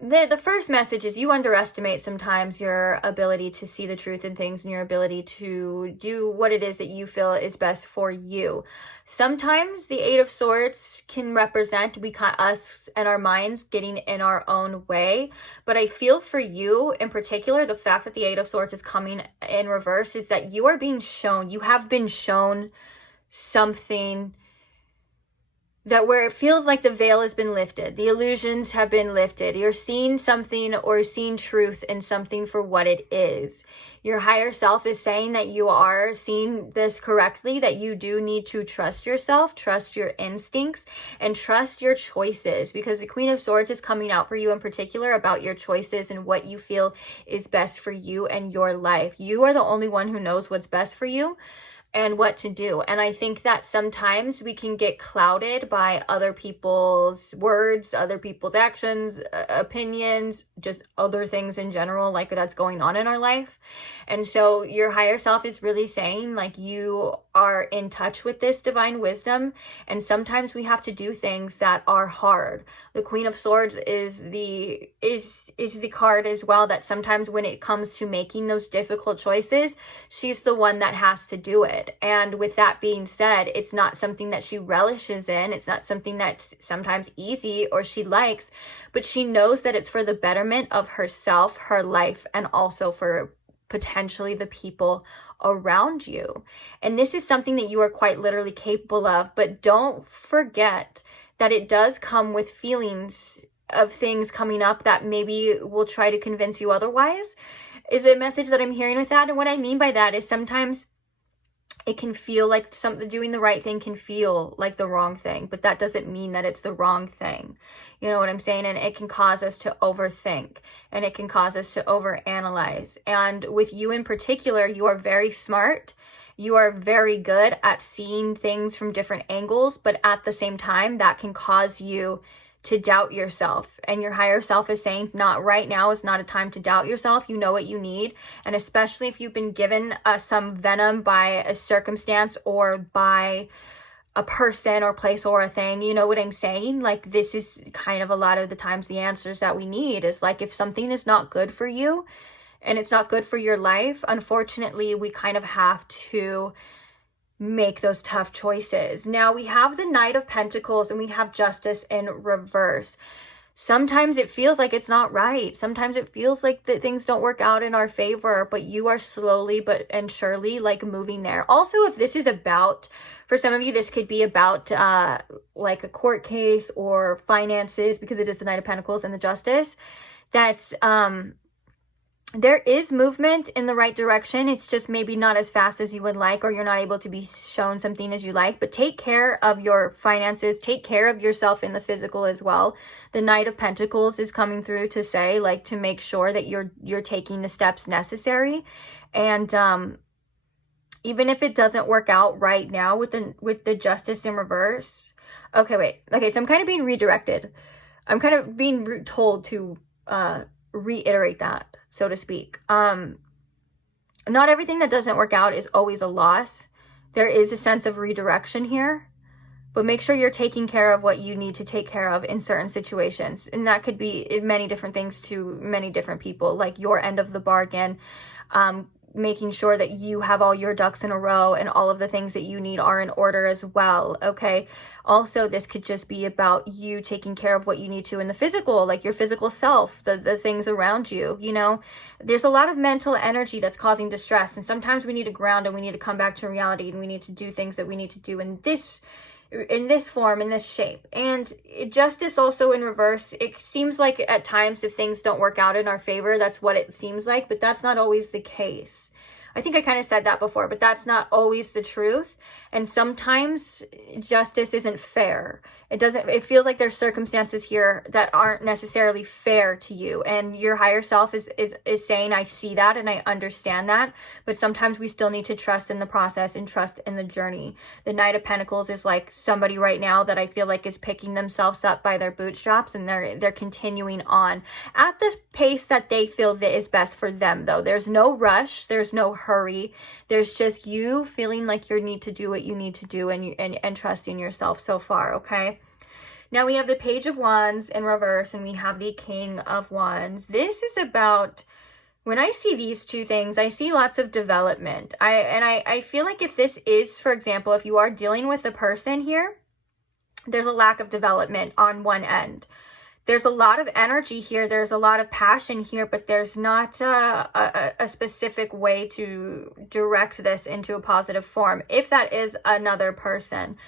the first message is you underestimate sometimes your ability to see the truth in things and your ability to do what it is that you feel is best for you. Sometimes the Eight of Swords can represent us and our minds getting in our own way. But I feel for you in particular, the fact that the Eight of Swords is coming in reverse is that you are being shown, you have been shown something that where it feels like the veil has been lifted, the illusions have been lifted. You're seeing something or seeing truth in something for what it is. Your higher self is saying that you are seeing this correctly, that you do need to trust yourself, trust your instincts, and trust your choices, because the Queen of Swords is coming out for you in particular about your choices and what you feel is best for you and your life. You are the only one who knows what's best for you and what to do. And I think that sometimes we can get clouded by other people's words, other people's actions, opinions, just other things in general, like that's going on in our life. And so your higher self is really saying, like, you are in touch with this divine wisdom, and sometimes we have to do things that are hard. The Queen of Swords is the card as well, that sometimes when it comes to making those difficult choices, she's the one that has to do it. And with that being said, it's not something that she relishes in. It's not something that's sometimes easy or she likes, but she knows that it's for the betterment of herself, her life, and also for potentially the people around you. And this is something that you are quite literally capable of, but don't forget that it does come with feelings of things coming up that maybe will try to convince you otherwise, is a message that I'm hearing with that. And what I mean by that is sometimes it can feel like doing the right thing can feel like the wrong thing, but that doesn't mean that it's the wrong thing. You know what I'm saying? And it can cause us to overthink, and it can cause us to overanalyze. And with you in particular, you are very smart. You are very good at seeing things from different angles, but at the same time, that can cause you to doubt yourself. And your higher self is saying, not right now is not a time to doubt yourself. You know what you need. And especially if you've been given some venom by a circumstance or by a person or place or a thing, you know what I'm saying? Like, this is kind of a lot of the times the answers that we need is like, if something is not good for you and it's not good for your life, unfortunately, we kind of have to make those tough choices. Now we have the Knight of Pentacles and we have Justice in reverse. Sometimes it feels like it's not right. Sometimes it feels like that things don't work out in our favor, but you are slowly and surely like moving there. Also, if this is about, for some of you, this could be about like a court case or finances, because it is the Knight of Pentacles and the Justice. That's there is movement in the right direction. It's just maybe not as fast as you would like, or you're not able to be shown something as you like. But take care of your finances. Take care of yourself in the physical as well. The Knight of Pentacles is coming through to say, like, to make sure that you're taking the steps necessary. And even if it doesn't work out right now with the Justice in reverse. Okay, wait. Okay, so I'm kind of being redirected. I'm kind of being told to reiterate that, so to speak. Not everything that doesn't work out is always a loss. There is a sense of redirection here, but make sure you're taking care of what you need to take care of in certain situations. And that could be many different things to many different people, like your end of the bargain, making sure that you have all your ducks in a row and all of the things that you need are in order as well, okay? Also, this could just be about you taking care of what you need to in the physical, like your physical self, the things around you, you know? There's a lot of mental energy that's causing distress, and sometimes we need to ground and we need to come back to reality, and we need to do things that we need to do in this form, in this shape. And justice also in reverse, it seems like at times if things don't work out in our favor, that's what it seems like, but that's not always the case. I think I kind of said that before, but that's not always the truth. And sometimes justice isn't fair. It feels like there's circumstances here that aren't necessarily fair to you. And your higher self is saying, I see that and I understand that. But sometimes we still need to trust in the process and trust in the journey. The Knight of Pentacles is like somebody right now that I feel like is picking themselves up by their bootstraps, and they're continuing on at the pace that they feel that is best for them, though. There's no rush. There's no hurry. There's just you feeling like you need to do what you need to do, and trusting yourself so far, okay? Now we have the Page of Wands in reverse, and we have the King of Wands. This is about, when I see these two things, I see lots of development. I feel like if this is, for example, if you are dealing with a person here, there's a lack of development on one end. There's a lot of energy here. There's a lot of passion here, but there's not a specific way to direct this into a positive form, if that is another person.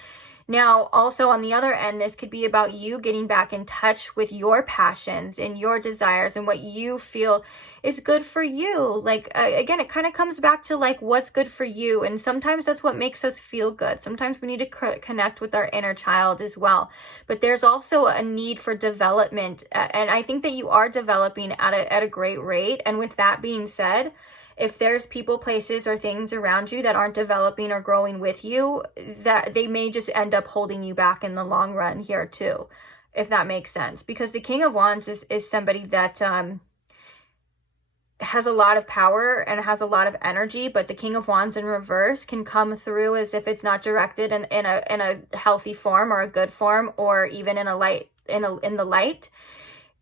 Now, also on the other end, this could be about you getting back in touch with your passions and your desires and what you feel is good for you. Like, again, it kind of comes back to like what's good for you. And sometimes that's what makes us feel good. Sometimes we need to connect with our inner child as well. But there's also a need for development. And I think that you are developing at a great rate. And with that being said, if there's people, places, or things around you that aren't developing or growing with you, that they may just end up holding you back in the long run here too, if that makes sense. Because the King of Wands is somebody that has a lot of power and has a lot of energy, but the King of Wands in reverse can come through as if it's not directed in a healthy form or a good form, or even in the light.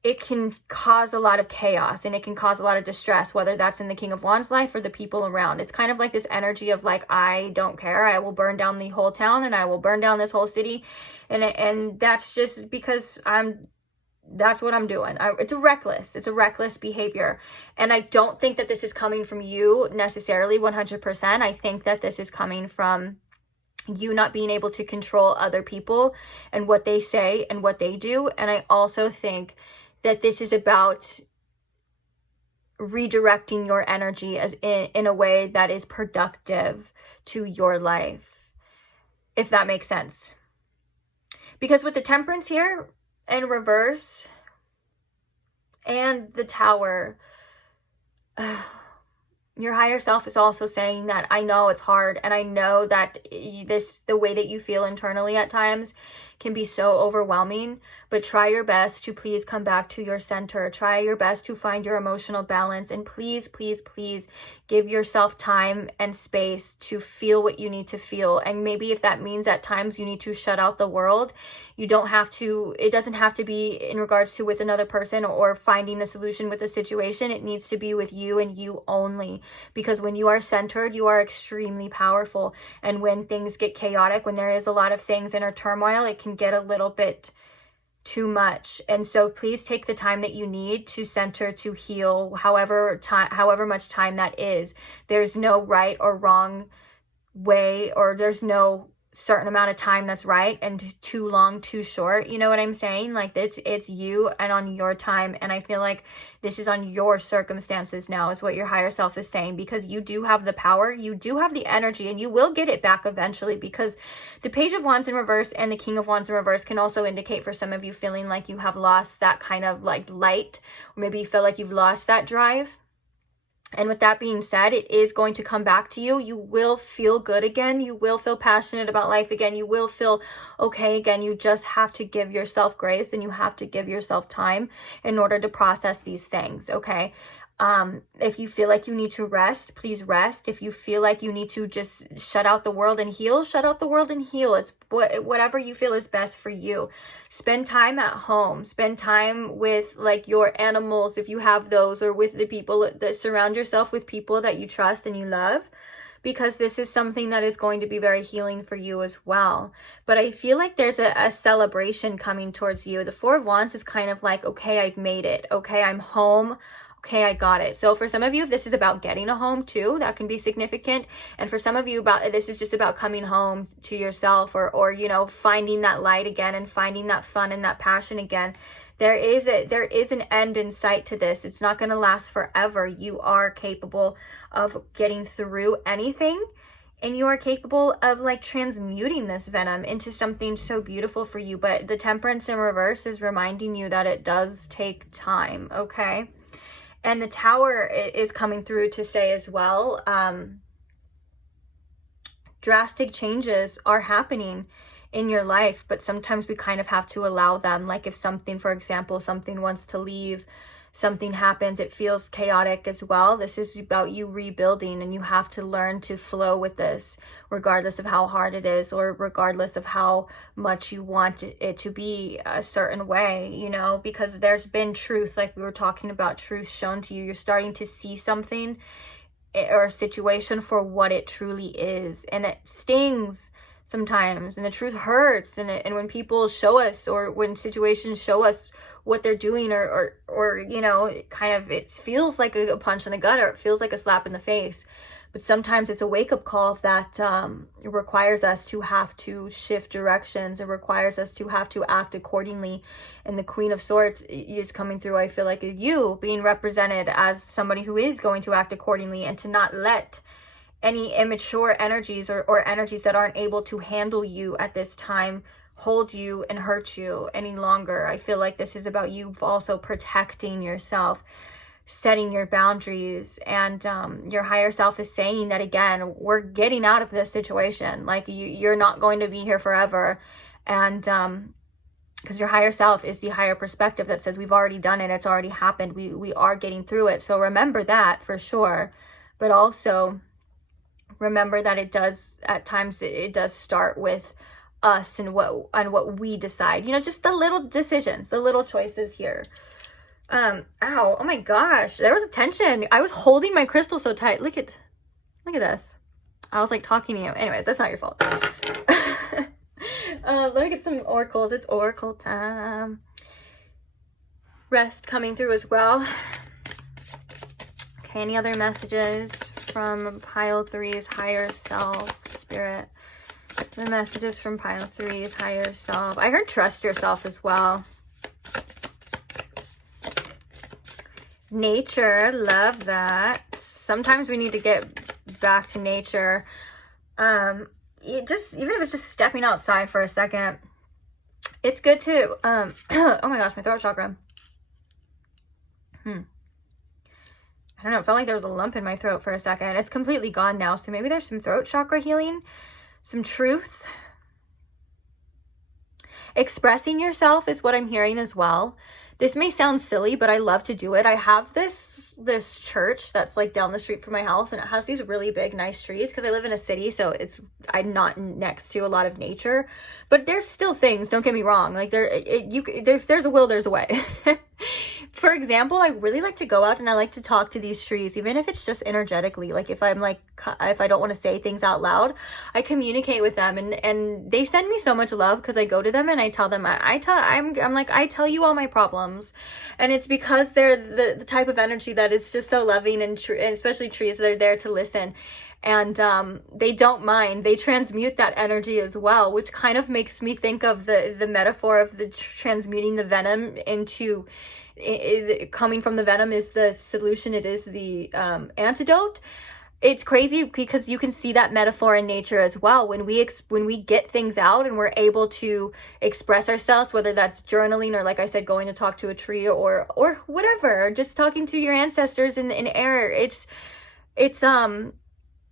It can cause a lot of chaos, and it can cause a lot of distress, whether that's in the King of Wands life or the people around. It's kind of like this energy of like, I don't care. I will burn down the whole town, and I will burn down this whole city. And that's just because that's what I'm doing. It's a reckless behavior. And I don't think that this is coming from you necessarily 100%. I think that this is coming from you not being able to control other people and what they say and what they do. And I also think that this is about redirecting your energy as in a way that is productive to your life, if that makes sense. Because with the Temperance here in reverse and the Tower, your higher self is also saying that I know it's hard, and I know that the way that you feel internally at times can be so overwhelming, but try your best to please come back to your center. Try your best to find your emotional balance, and please, please, please give yourself time and space to feel what you need to feel. And maybe if that means at times you need to shut out the world, you don't have to, it doesn't have to be in regards to with another person or finding a solution with a situation. It needs to be with you and you only, because when you are centered, you are extremely powerful. And when things get chaotic, when there is a lot of things in our turmoil, it can get a little bit too much. And so please take the time that you need to center, to heal, however much time that is. There's no right or wrong way, or there's no certain amount of time that's right and too long, too short. You know what I'm saying? Like it's you and on your time. And I feel like this is on your circumstances now, is what your higher self is saying, because you do have the power, you do have the energy, and you will get it back eventually. Because the Page of Wands in reverse and the King of Wands in reverse can also indicate for some of you feeling like you have lost that kind of like light, or maybe you feel like you've lost that drive. And with that being said, it is going to come back to you. You will feel good again. You will feel passionate about life again. You will feel okay again. You just have to give yourself grace, and you have to give yourself time in order to process these things, okay? If you feel like you need to rest, please rest. If you feel like you need to just shut out the world and heal, shut out the world and heal. It's whatever you feel is best for you. Spend time at home. Spend time with like your animals, if you have those, or with the people that surround yourself with people that you trust and you love, because this is something that is going to be very healing for you as well. But I feel like there's a celebration coming towards you. The Four of Wands is kind of like, okay, I've made it. Okay, I'm home. Okay, I got it. So for some of you, if this is about getting a home too, that can be significant. And for some of you, this is just about coming home to yourself, or you know, finding that light again and finding that fun and that passion again. There is an end in sight to this. It's not going to last forever. You are capable of getting through anything, and you are capable of like transmuting this venom into something so beautiful for you. But the Temperance in reverse is reminding you that it does take time, okay? And the Tower is coming through to say as well, drastic changes are happening in your life, but sometimes we kind of have to allow them. Like if something, for example, something wants to leave, something happens, it feels chaotic as well. This is about you rebuilding, and you have to learn to flow with this, regardless of how hard it is, or regardless of how much you want it to be a certain way, you know, because there's been truth, like we were talking about, truth shown to you. You're starting to see something or a situation for what it truly is, and it stings sometimes, and the truth hurts, and when people show us, or when situations show us what they're doing, or you know, it feels like a punch in the gut, or it feels like a slap in the face. But sometimes it's a wake-up call that requires us to have to shift directions. It requires us to have to act accordingly. And the Queen of Swords is coming through, I feel like, you being represented as somebody who is going to act accordingly, and to not let any immature energies or energies that aren't able to handle you at this time hold you and hurt you any longer. I feel like this is about you also protecting yourself, setting your boundaries, and your higher self is saying that, again, we're getting out of this situation. Like you're not going to be here forever. And because your higher self is the higher perspective that says we've already done it, it's already happened, we are getting through it. So remember that for sure. But also remember that it does, at times, it does start with us and what we decide. You know, just the little decisions, the little choices here. Ow, oh my gosh, there was a tension. I was holding my crystal so tight. Look at this. I was like talking to you. Anyways, that's not your fault. Let me get some oracles. It's oracle time. Rest coming through as well. Okay, any other messages from pile 3's higher self, spirit? The messages from pile 3's higher self. I heard trust yourself as well. Nature, love that. Sometimes we need to get back to nature. Even if it's just stepping outside for a second. It's good to, oh my gosh, my throat chakra. I don't know, it felt like there was a lump in my throat for a second. It's completely gone now, so maybe there's some throat chakra healing, some truth. Expressing yourself is what I'm hearing as well. This may sound silly, but I love to do it. I have this church that's like down the street from my house, and it has these really big, nice trees because I live in a city, so I'm not next to a lot of nature. But there's still things, don't get me wrong. Like if there's a will, there's a way. For example, I really like to go out and I like to talk to these trees, even if it's just energetically. Like if I don't want to say things out loud, I communicate with them, and they send me so much love because I go to them and I tell them, I tell you all my problems. And it's because they're the type of energy that is just so loving, and especially trees that are there to listen. And they don't mind. They transmute that energy as well, which kind of makes me think of the metaphor of the transmuting the venom into, coming from the venom is the solution. It is the antidote. It's crazy because you can see that metaphor in nature as well. When we get things out and we're able to express ourselves, whether that's journaling or, like I said, going to talk to a tree or whatever, just talking to your ancestors in air.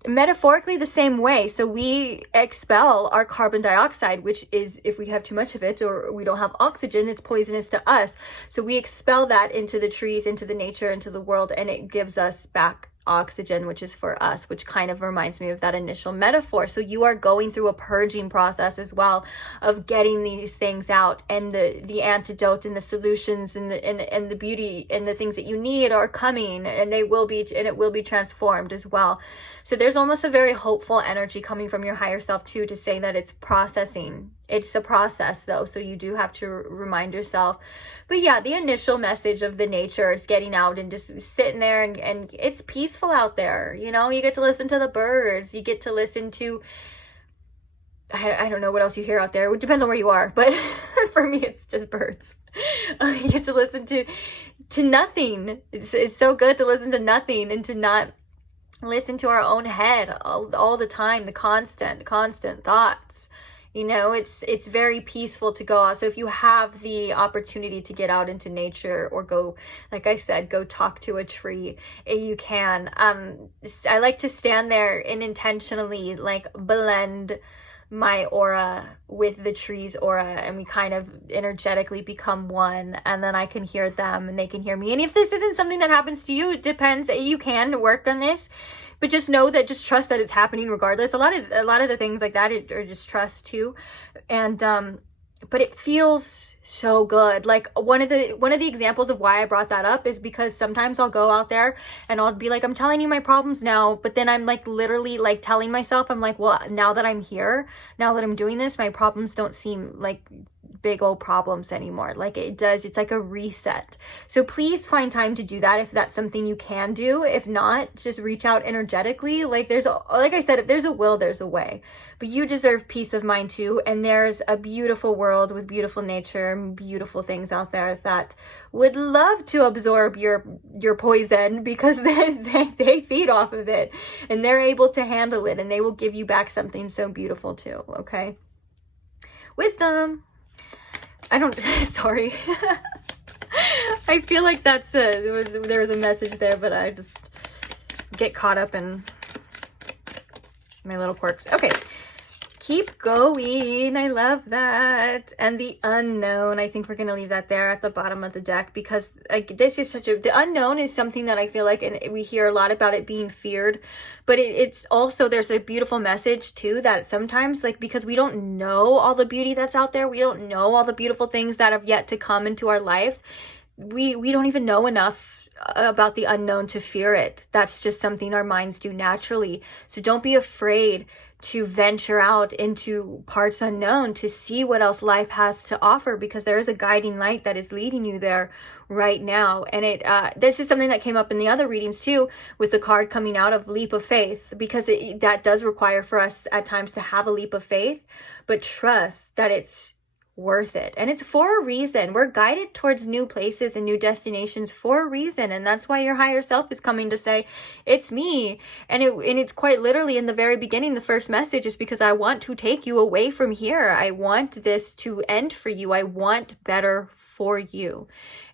metaphorically the same way. So we expel our carbon dioxide, which is, if we have too much of it or we don't have oxygen, it's poisonous to us. So we expel that into the trees, into the nature, into the world, and it gives us back oxygen, which is for us, which kind of reminds me of that initial metaphor. So you are going through a purging process as well of getting these things out, and the antidote and the solutions and the beauty and the things that you need are coming, and it will be transformed as well. So there's almost a very hopeful energy coming from your higher self too, to say that it's processing. It's a process though, so you do have to remind yourself. But yeah, the initial message of the nature is getting out and just sitting there, and it's peaceful out there. You know, you get to listen to the birds, you get to listen to, I don't know what else you hear out there. It depends on where you are, but for me, it's just birds. You get to listen to nothing. It's so good to listen to nothing and to not listen to our own head all the time, the constant thoughts. You know, it's very peaceful to go out. So if you have the opportunity to get out into nature, or go, like I said, go talk to a tree, you can. I like to stand there and intentionally like blend my aura with the tree's aura, and we kind of energetically become one, and then I can hear them and they can hear me. And if this isn't something that happens to you, it depends. You can work on this, but just know that, just trust that it's happening regardless. A lot of the things like that are just trust too. And but it feels so good. Like one of the examples of why I brought that up is because sometimes I'll go out there and I'll be like, I'm telling you my problems now, but then I'm like literally like telling myself, I'm like, well, now that I'm here, now that I'm doing this, my problems don't seem like big old problems anymore. Like it does, it's like a reset. So please find time to do that if that's something you can do. If not, just reach out energetically. Like like I said, if there's a will, there's a way. But you deserve peace of mind too, and there's a beautiful world with beautiful nature and beautiful things out there that would love to absorb your poison, because they feed off of it, and they're able to handle it, and they will give you back something so beautiful too. Okay, wisdom. Sorry. I feel like there was a message there, but I just get caught up in my little quirks. Okay, keep going. I love that. And the unknown, I think we're going to leave that there at the bottom of the deck, because like this is the unknown is something that I feel like, and we hear a lot about it being feared, but it's also, there's a beautiful message too, that sometimes, like, because we don't know all the beauty that's out there, we don't know all the beautiful things that have yet to come into our lives, we don't even know enough about the unknown to fear it. That's just something our minds do naturally. So don't be afraid to venture out into parts unknown, to see what else life has to offer, because there is a guiding light that is leading you there right now. And this is something that came up in the other readings too, with the card coming out of leap of faith, because that does require for us at times to have a leap of faith, but trust that it's worth it, and it's for a reason. We're guided towards new places and new destinations for a reason, and that's why your higher self is coming to say, it's me. And it's quite literally in the very beginning, the first message is because I want to take you away from here. I want this to end for you. I want better for you,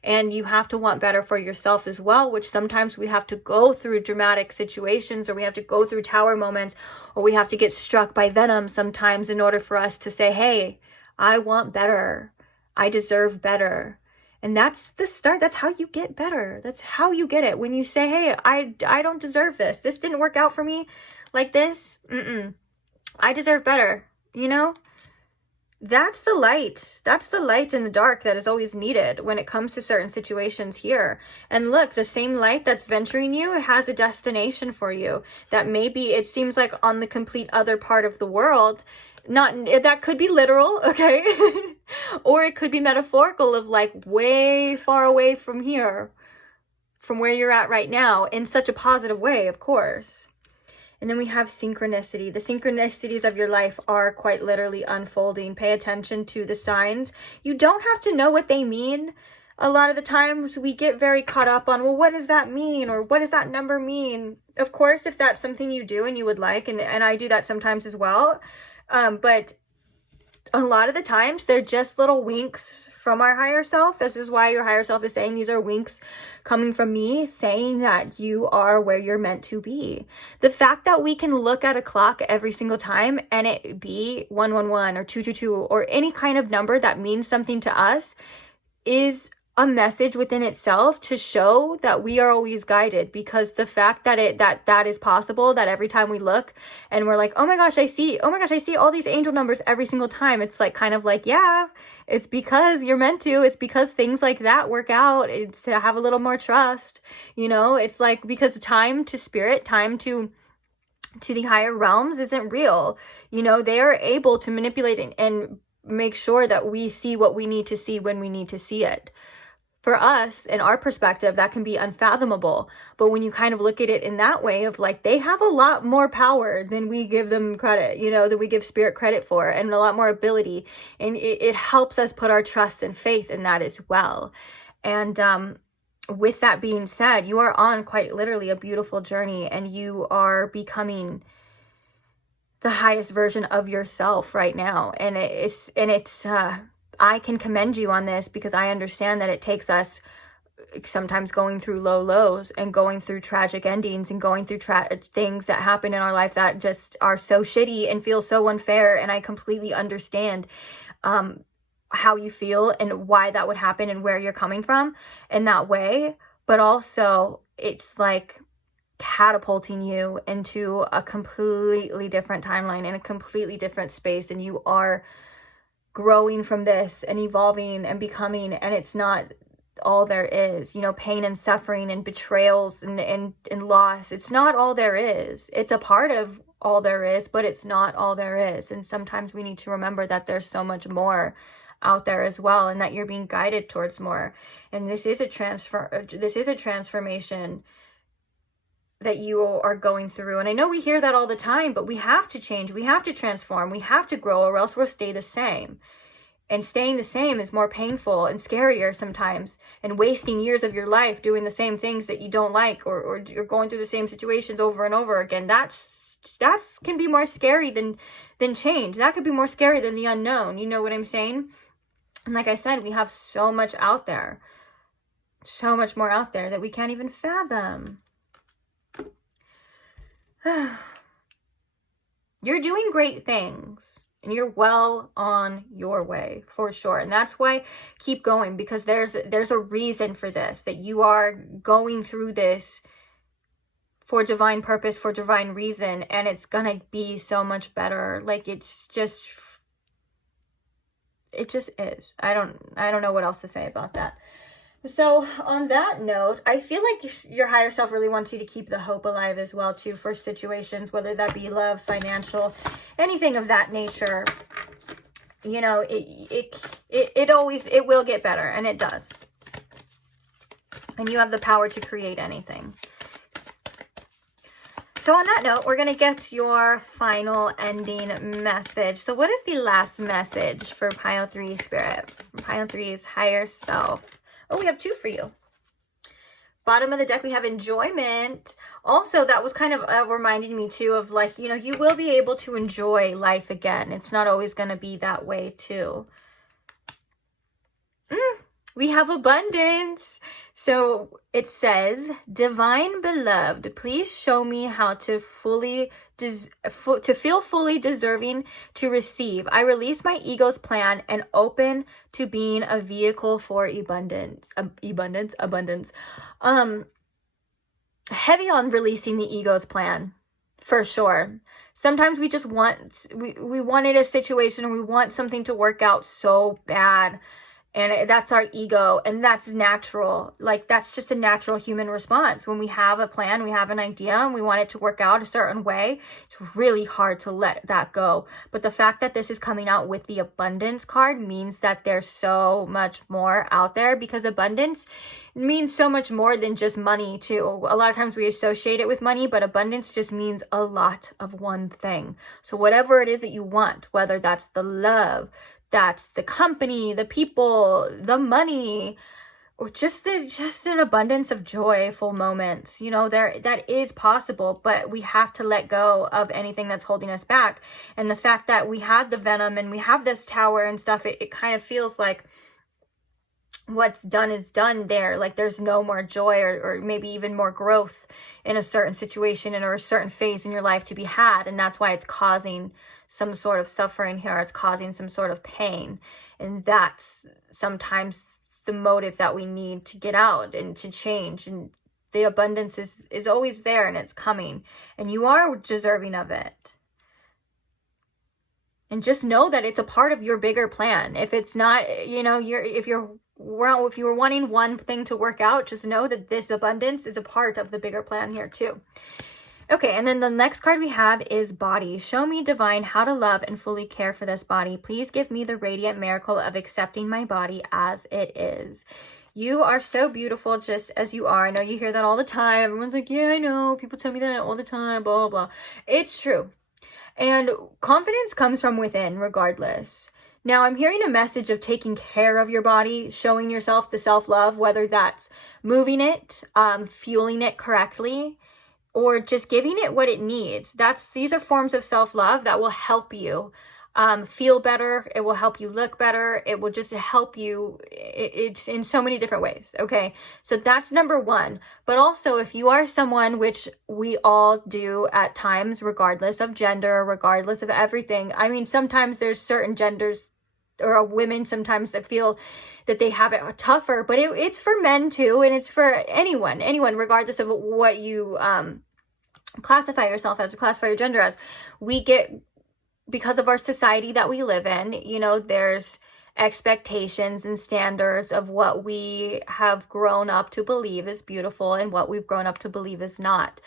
and you have to want better for yourself as well, which sometimes we have to go through dramatic situations, or we have to go through tower moments, or we have to get struck by venom sometimes in order for us to say, hey, I want better. I deserve better. And that's the start. That's how you get better. That's how you get it. When you say, hey, I don't deserve this. This didn't work out for me like this. I deserve better. You know, that's the light. That's the light in the dark that is always needed when it comes to certain situations here. And look, the same light that's venturing you has a destination for you that maybe it seems like on the complete other part of the world. Not that could be literal, okay? Or it could be metaphorical, of like way far away from here, from where you're at right now, in such a positive way, of course. And then we have synchronicity. The synchronicities of your life are quite literally unfolding. Pay attention to the signs. You don't have to know what they mean. A lot of the times we get very caught up on, well, what does that mean? Or what does that number mean? Of course, if that's something you do and you would like, and I do that sometimes as well. But a lot of the times they're just little winks from our higher self. This is why your higher self is saying these are winks coming from me, saying that you are where you're meant to be. The fact that we can look at a clock every single time and it be 111 or 222 or any kind of number that means something to us is a message within itself to show that we are always guided, because the fact that that is possible, that every time we look and we're like, oh my gosh, I see all these angel numbers every single time. It's like, kind of like, yeah, it's because you're meant to. It's because things like that work out. It's to have a little more trust, you know. It's like, because time to spirit, time to the higher realms isn't real. You know, they are able to manipulate and make sure that we see what we need to see when we need to see it. For us, in our perspective, that can be unfathomable. But when you kind of look at it in that way of like, they have a lot more power than we give them credit, you know, that we give spirit credit for, and a lot more ability. And it helps us put our trust and faith in that as well. And with that being said, you are on quite literally a beautiful journey, and you are becoming the highest version of yourself right now. And it's I can commend you on this, because I understand that it takes us sometimes going through low lows and going through tragic endings and going through things that happen in our life that just are so shitty and feel so unfair. And I completely understand how you feel and why that would happen and where you're coming from in that way. But also, it's like catapulting you into a completely different timeline and a completely different space, and you are growing from this and evolving and becoming. And it's not all there is, you know, pain and suffering and betrayals and loss. It's not all there is. It's a part of all there is, but it's not all there is. And sometimes we need to remember that there's so much more out there as well, and that you're being guided towards more. And this is a transformation that you are going through. And I know we hear that all the time, but we have to change, we have to transform, we have to grow, or else we'll stay the same. And staying the same is more painful and scarier sometimes, and wasting years of your life doing the same things that you don't like, or you're going through the same situations over and over again. That's can be more scary than change. That could be more scary than the unknown. You know what I'm saying? And like I said, we have so much out there, so much more out there that we can't even fathom. You're doing great things, and you're well on your way for sure. And that's why keep going, because there's a reason for this, that you are going through this for divine purpose, for divine reason, and it's gonna be so much better. Like, it just is. I don't know what else to say about that. So on that note, I feel like your higher self really wants you to keep the hope alive as well too, for situations, whether that be love, financial, anything of that nature. You know, it will get better, and it does. And you have the power to create anything. So on that note, we're going to get your final ending message. So what is the last message for Pile 3 Spirit? Pile 3's higher self. Oh, we have 2 for you. Bottom of the deck, we have enjoyment. Also, that was kind of reminding me too of, like, you know, you will be able to enjoy life again. It's not always going to be that way too. We have abundance. So it says, divine beloved, please show me how to feel fully deserving to receive. I release my ego's plan and open to being a vehicle for abundance. Heavy on releasing the ego's plan, for sure. Sometimes we just we wanted a situation, or we want something to work out so bad. And that's our ego, and that's natural. Like, that's just a natural human response. When we have a plan, we have an idea, and we want it to work out a certain way, it's really hard to let that go. But the fact that this is coming out with the abundance card means that there's so much more out there, because abundance means so much more than just money too. A lot of times we associate it with money, but abundance just means a lot of one thing. So whatever it is that you want, whether that's the love, that's the company, the people, the money, or just an abundance of joyful moments, you know, that is possible. But we have to let go of anything that's holding us back. And the fact that we have the venom and we have this tower and stuff, it kind of feels like what's done is done there. Like there's no more joy or maybe even more growth in a certain situation or a certain phase in your life to be had. And that's why it's causing some sort of suffering here. It's causing some sort of pain. And that's sometimes the motive that we need to get out and to change. And the abundance is always there, and it's coming. And you are deserving of it. And just know that it's a part of your bigger plan. If it's not, you know, if you were wanting one thing to work out, just know that this abundance is a part of the bigger plan here too. Okay, and then the next card we have is body. Show me, divine, how to love and fully care for this body. Please give me the radiant miracle of accepting my body as it is. You are so beautiful just as you are. I know you hear that all the time. Everyone's like, yeah, I know. People tell me that all the time, blah, blah, blah. It's true. And confidence comes from within regardless. Now, I'm hearing a message of taking care of your body, showing yourself the self-love, whether that's moving it, fueling it correctly, or just giving it what it needs. These are forms of self-love that will help you feel better. It will help you look better. It will just help you. It's in so many different ways. Okay. So that's number one. But also, if you are someone, which we all do at times, regardless of gender, regardless of everything. I mean, sometimes there's certain genders or women sometimes that feel that they have it tougher, but it's for men too. And it's for anyone, regardless of what you classify yourself as or classify your gender as. We get, because of our society that we live in, you know, there's expectations and standards of what we have grown up to believe is beautiful and what we've grown up to believe is not.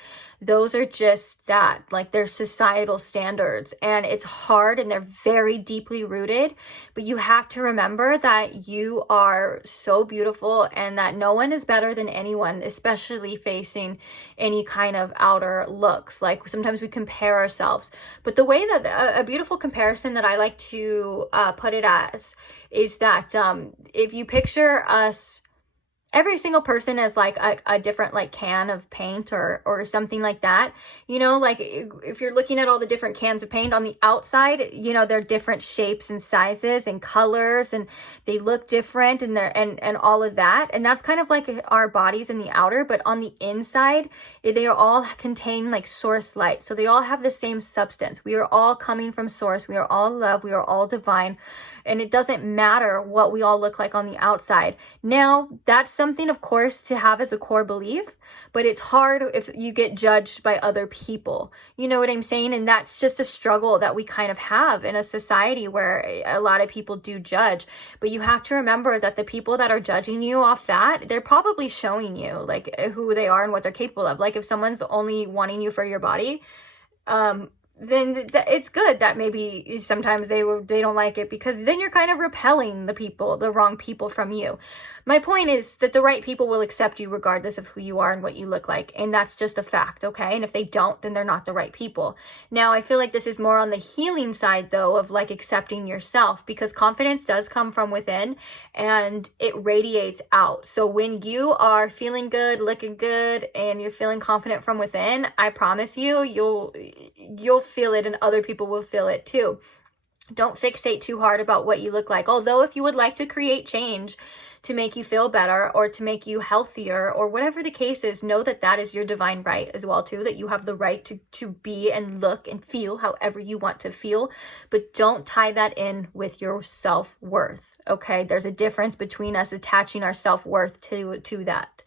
Those are just that, like they're societal standards, and it's hard and they're very deeply rooted, but you have to remember that you are so beautiful and that no one is better than anyone, especially facing any kind of outer looks. Like sometimes we compare ourselves, but the way that a beautiful comparison that I like to put it as is that if you picture us, every single person as like a different like can of paint or something like that, you know, like if you're looking at all the different cans of paint on the outside, you know, they're different shapes and sizes and colors and they look different and and all of that. And that's kind of like our bodies in the outer, but on the inside, they are all contain like source light. So they all have the same substance. We are all coming from source. We are all love. We are all divine. And it doesn't matter what we all look like on the outside. Now, that's something, of course, to have as a core belief, but it's hard if you get judged by other people. You know what I'm saying? And that's just a struggle that we kind of have in a society where a lot of people do judge. But you have to remember that the people that are judging you off that, they're probably showing you like who they are and what they're capable of. Like if someone's only wanting you for your body, then it's good that maybe sometimes they don't like it, because then you're kind of repelling the wrong people from you. My point is that the right people will accept you regardless of who you are and what you look like. And that's just a fact, okay? And if they don't, then they're not the right people. Now, I feel like this is more on the healing side, though, of like accepting yourself, because confidence does come from within and it radiates out. So when you are feeling good, looking good, and you're feeling confident from within, I promise you, you'll feel it and other people will feel it too. Don't fixate too hard about what you look like. Although if you would like to create change to make you feel better or to make you healthier or whatever the case is, know that that is your divine right as well too, that you have the right to be and look and feel however you want to feel. But don't tie that in with your self-worth, okay? There's a difference between us attaching our self-worth to that.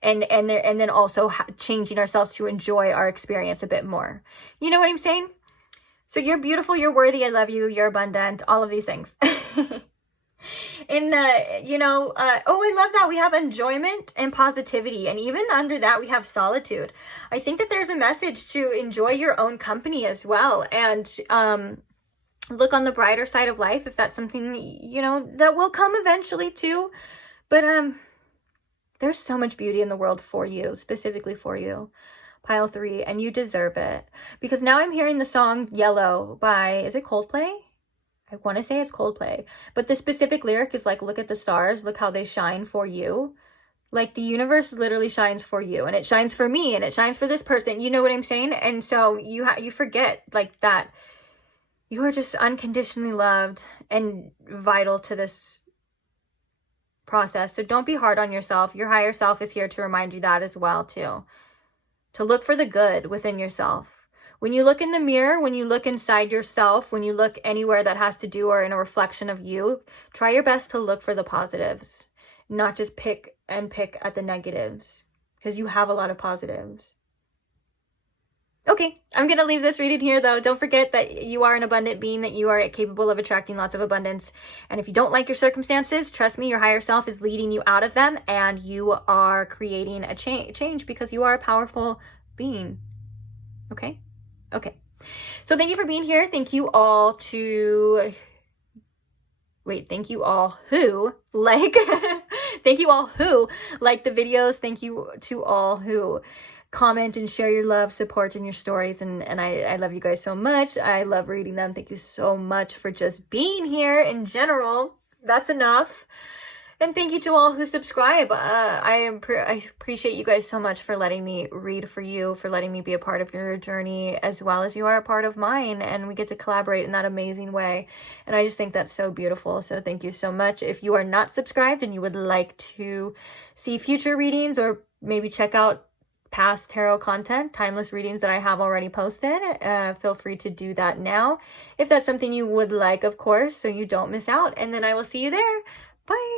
And then also changing ourselves to enjoy our experience a bit more. You know what I'm saying? So you're beautiful, you're worthy, I love you, you're abundant, all of these things. And, I love that we have enjoyment and positivity. And even under that, we have solitude. I think that there's a message to enjoy your own company as well. And look on the brighter side of life if that's something, you know, that will come eventually too. But there's so much beauty in the world for you, specifically for you. Pile 3, and you deserve it. Because now I'm hearing the song Yellow by, is it Coldplay? I want to say it's Coldplay. But the specific lyric is like, look at the stars, look how they shine for you. Like the universe literally shines for you, and it shines for me, and it shines for this person. You know what I'm saying? And so you forget like that you are just unconditionally loved and vital to this process. So don't be hard on yourself. Your higher self is here to remind you that as well too. To look for the good within yourself. When you look in the mirror, when you look inside yourself, when you look anywhere that has to do or in a reflection of you, try your best to look for the positives, not just pick at the negatives, because you have a lot of positives. Okay, I'm going to leave this reading here though. Don't forget that you are an abundant being, that you are capable of attracting lots of abundance. And if you don't like your circumstances, trust me, your higher self is leading you out of them, and you are creating a change because you are a powerful being. Okay? Okay. So thank you for being here. Thank you all to... thank you all who like... thank you all who like the videos. Thank you to all who comment and share your love, support, and your stories. And I love you guys so much. I love reading them. Thank you so much for just being here in general. That's enough. And thank you to all who subscribe. I appreciate you guys so much for letting me read for you, for letting me be a part of your journey as well as you are a part of mine. And we get to collaborate in that amazing way. And I just think that's so beautiful. So thank you so much. If you are not subscribed and you would like to see future readings or maybe check out past tarot content, timeless readings that I have already posted, feel free to do that now if that's something you would like, of course, so you don't miss out. And then I will see you there. Bye.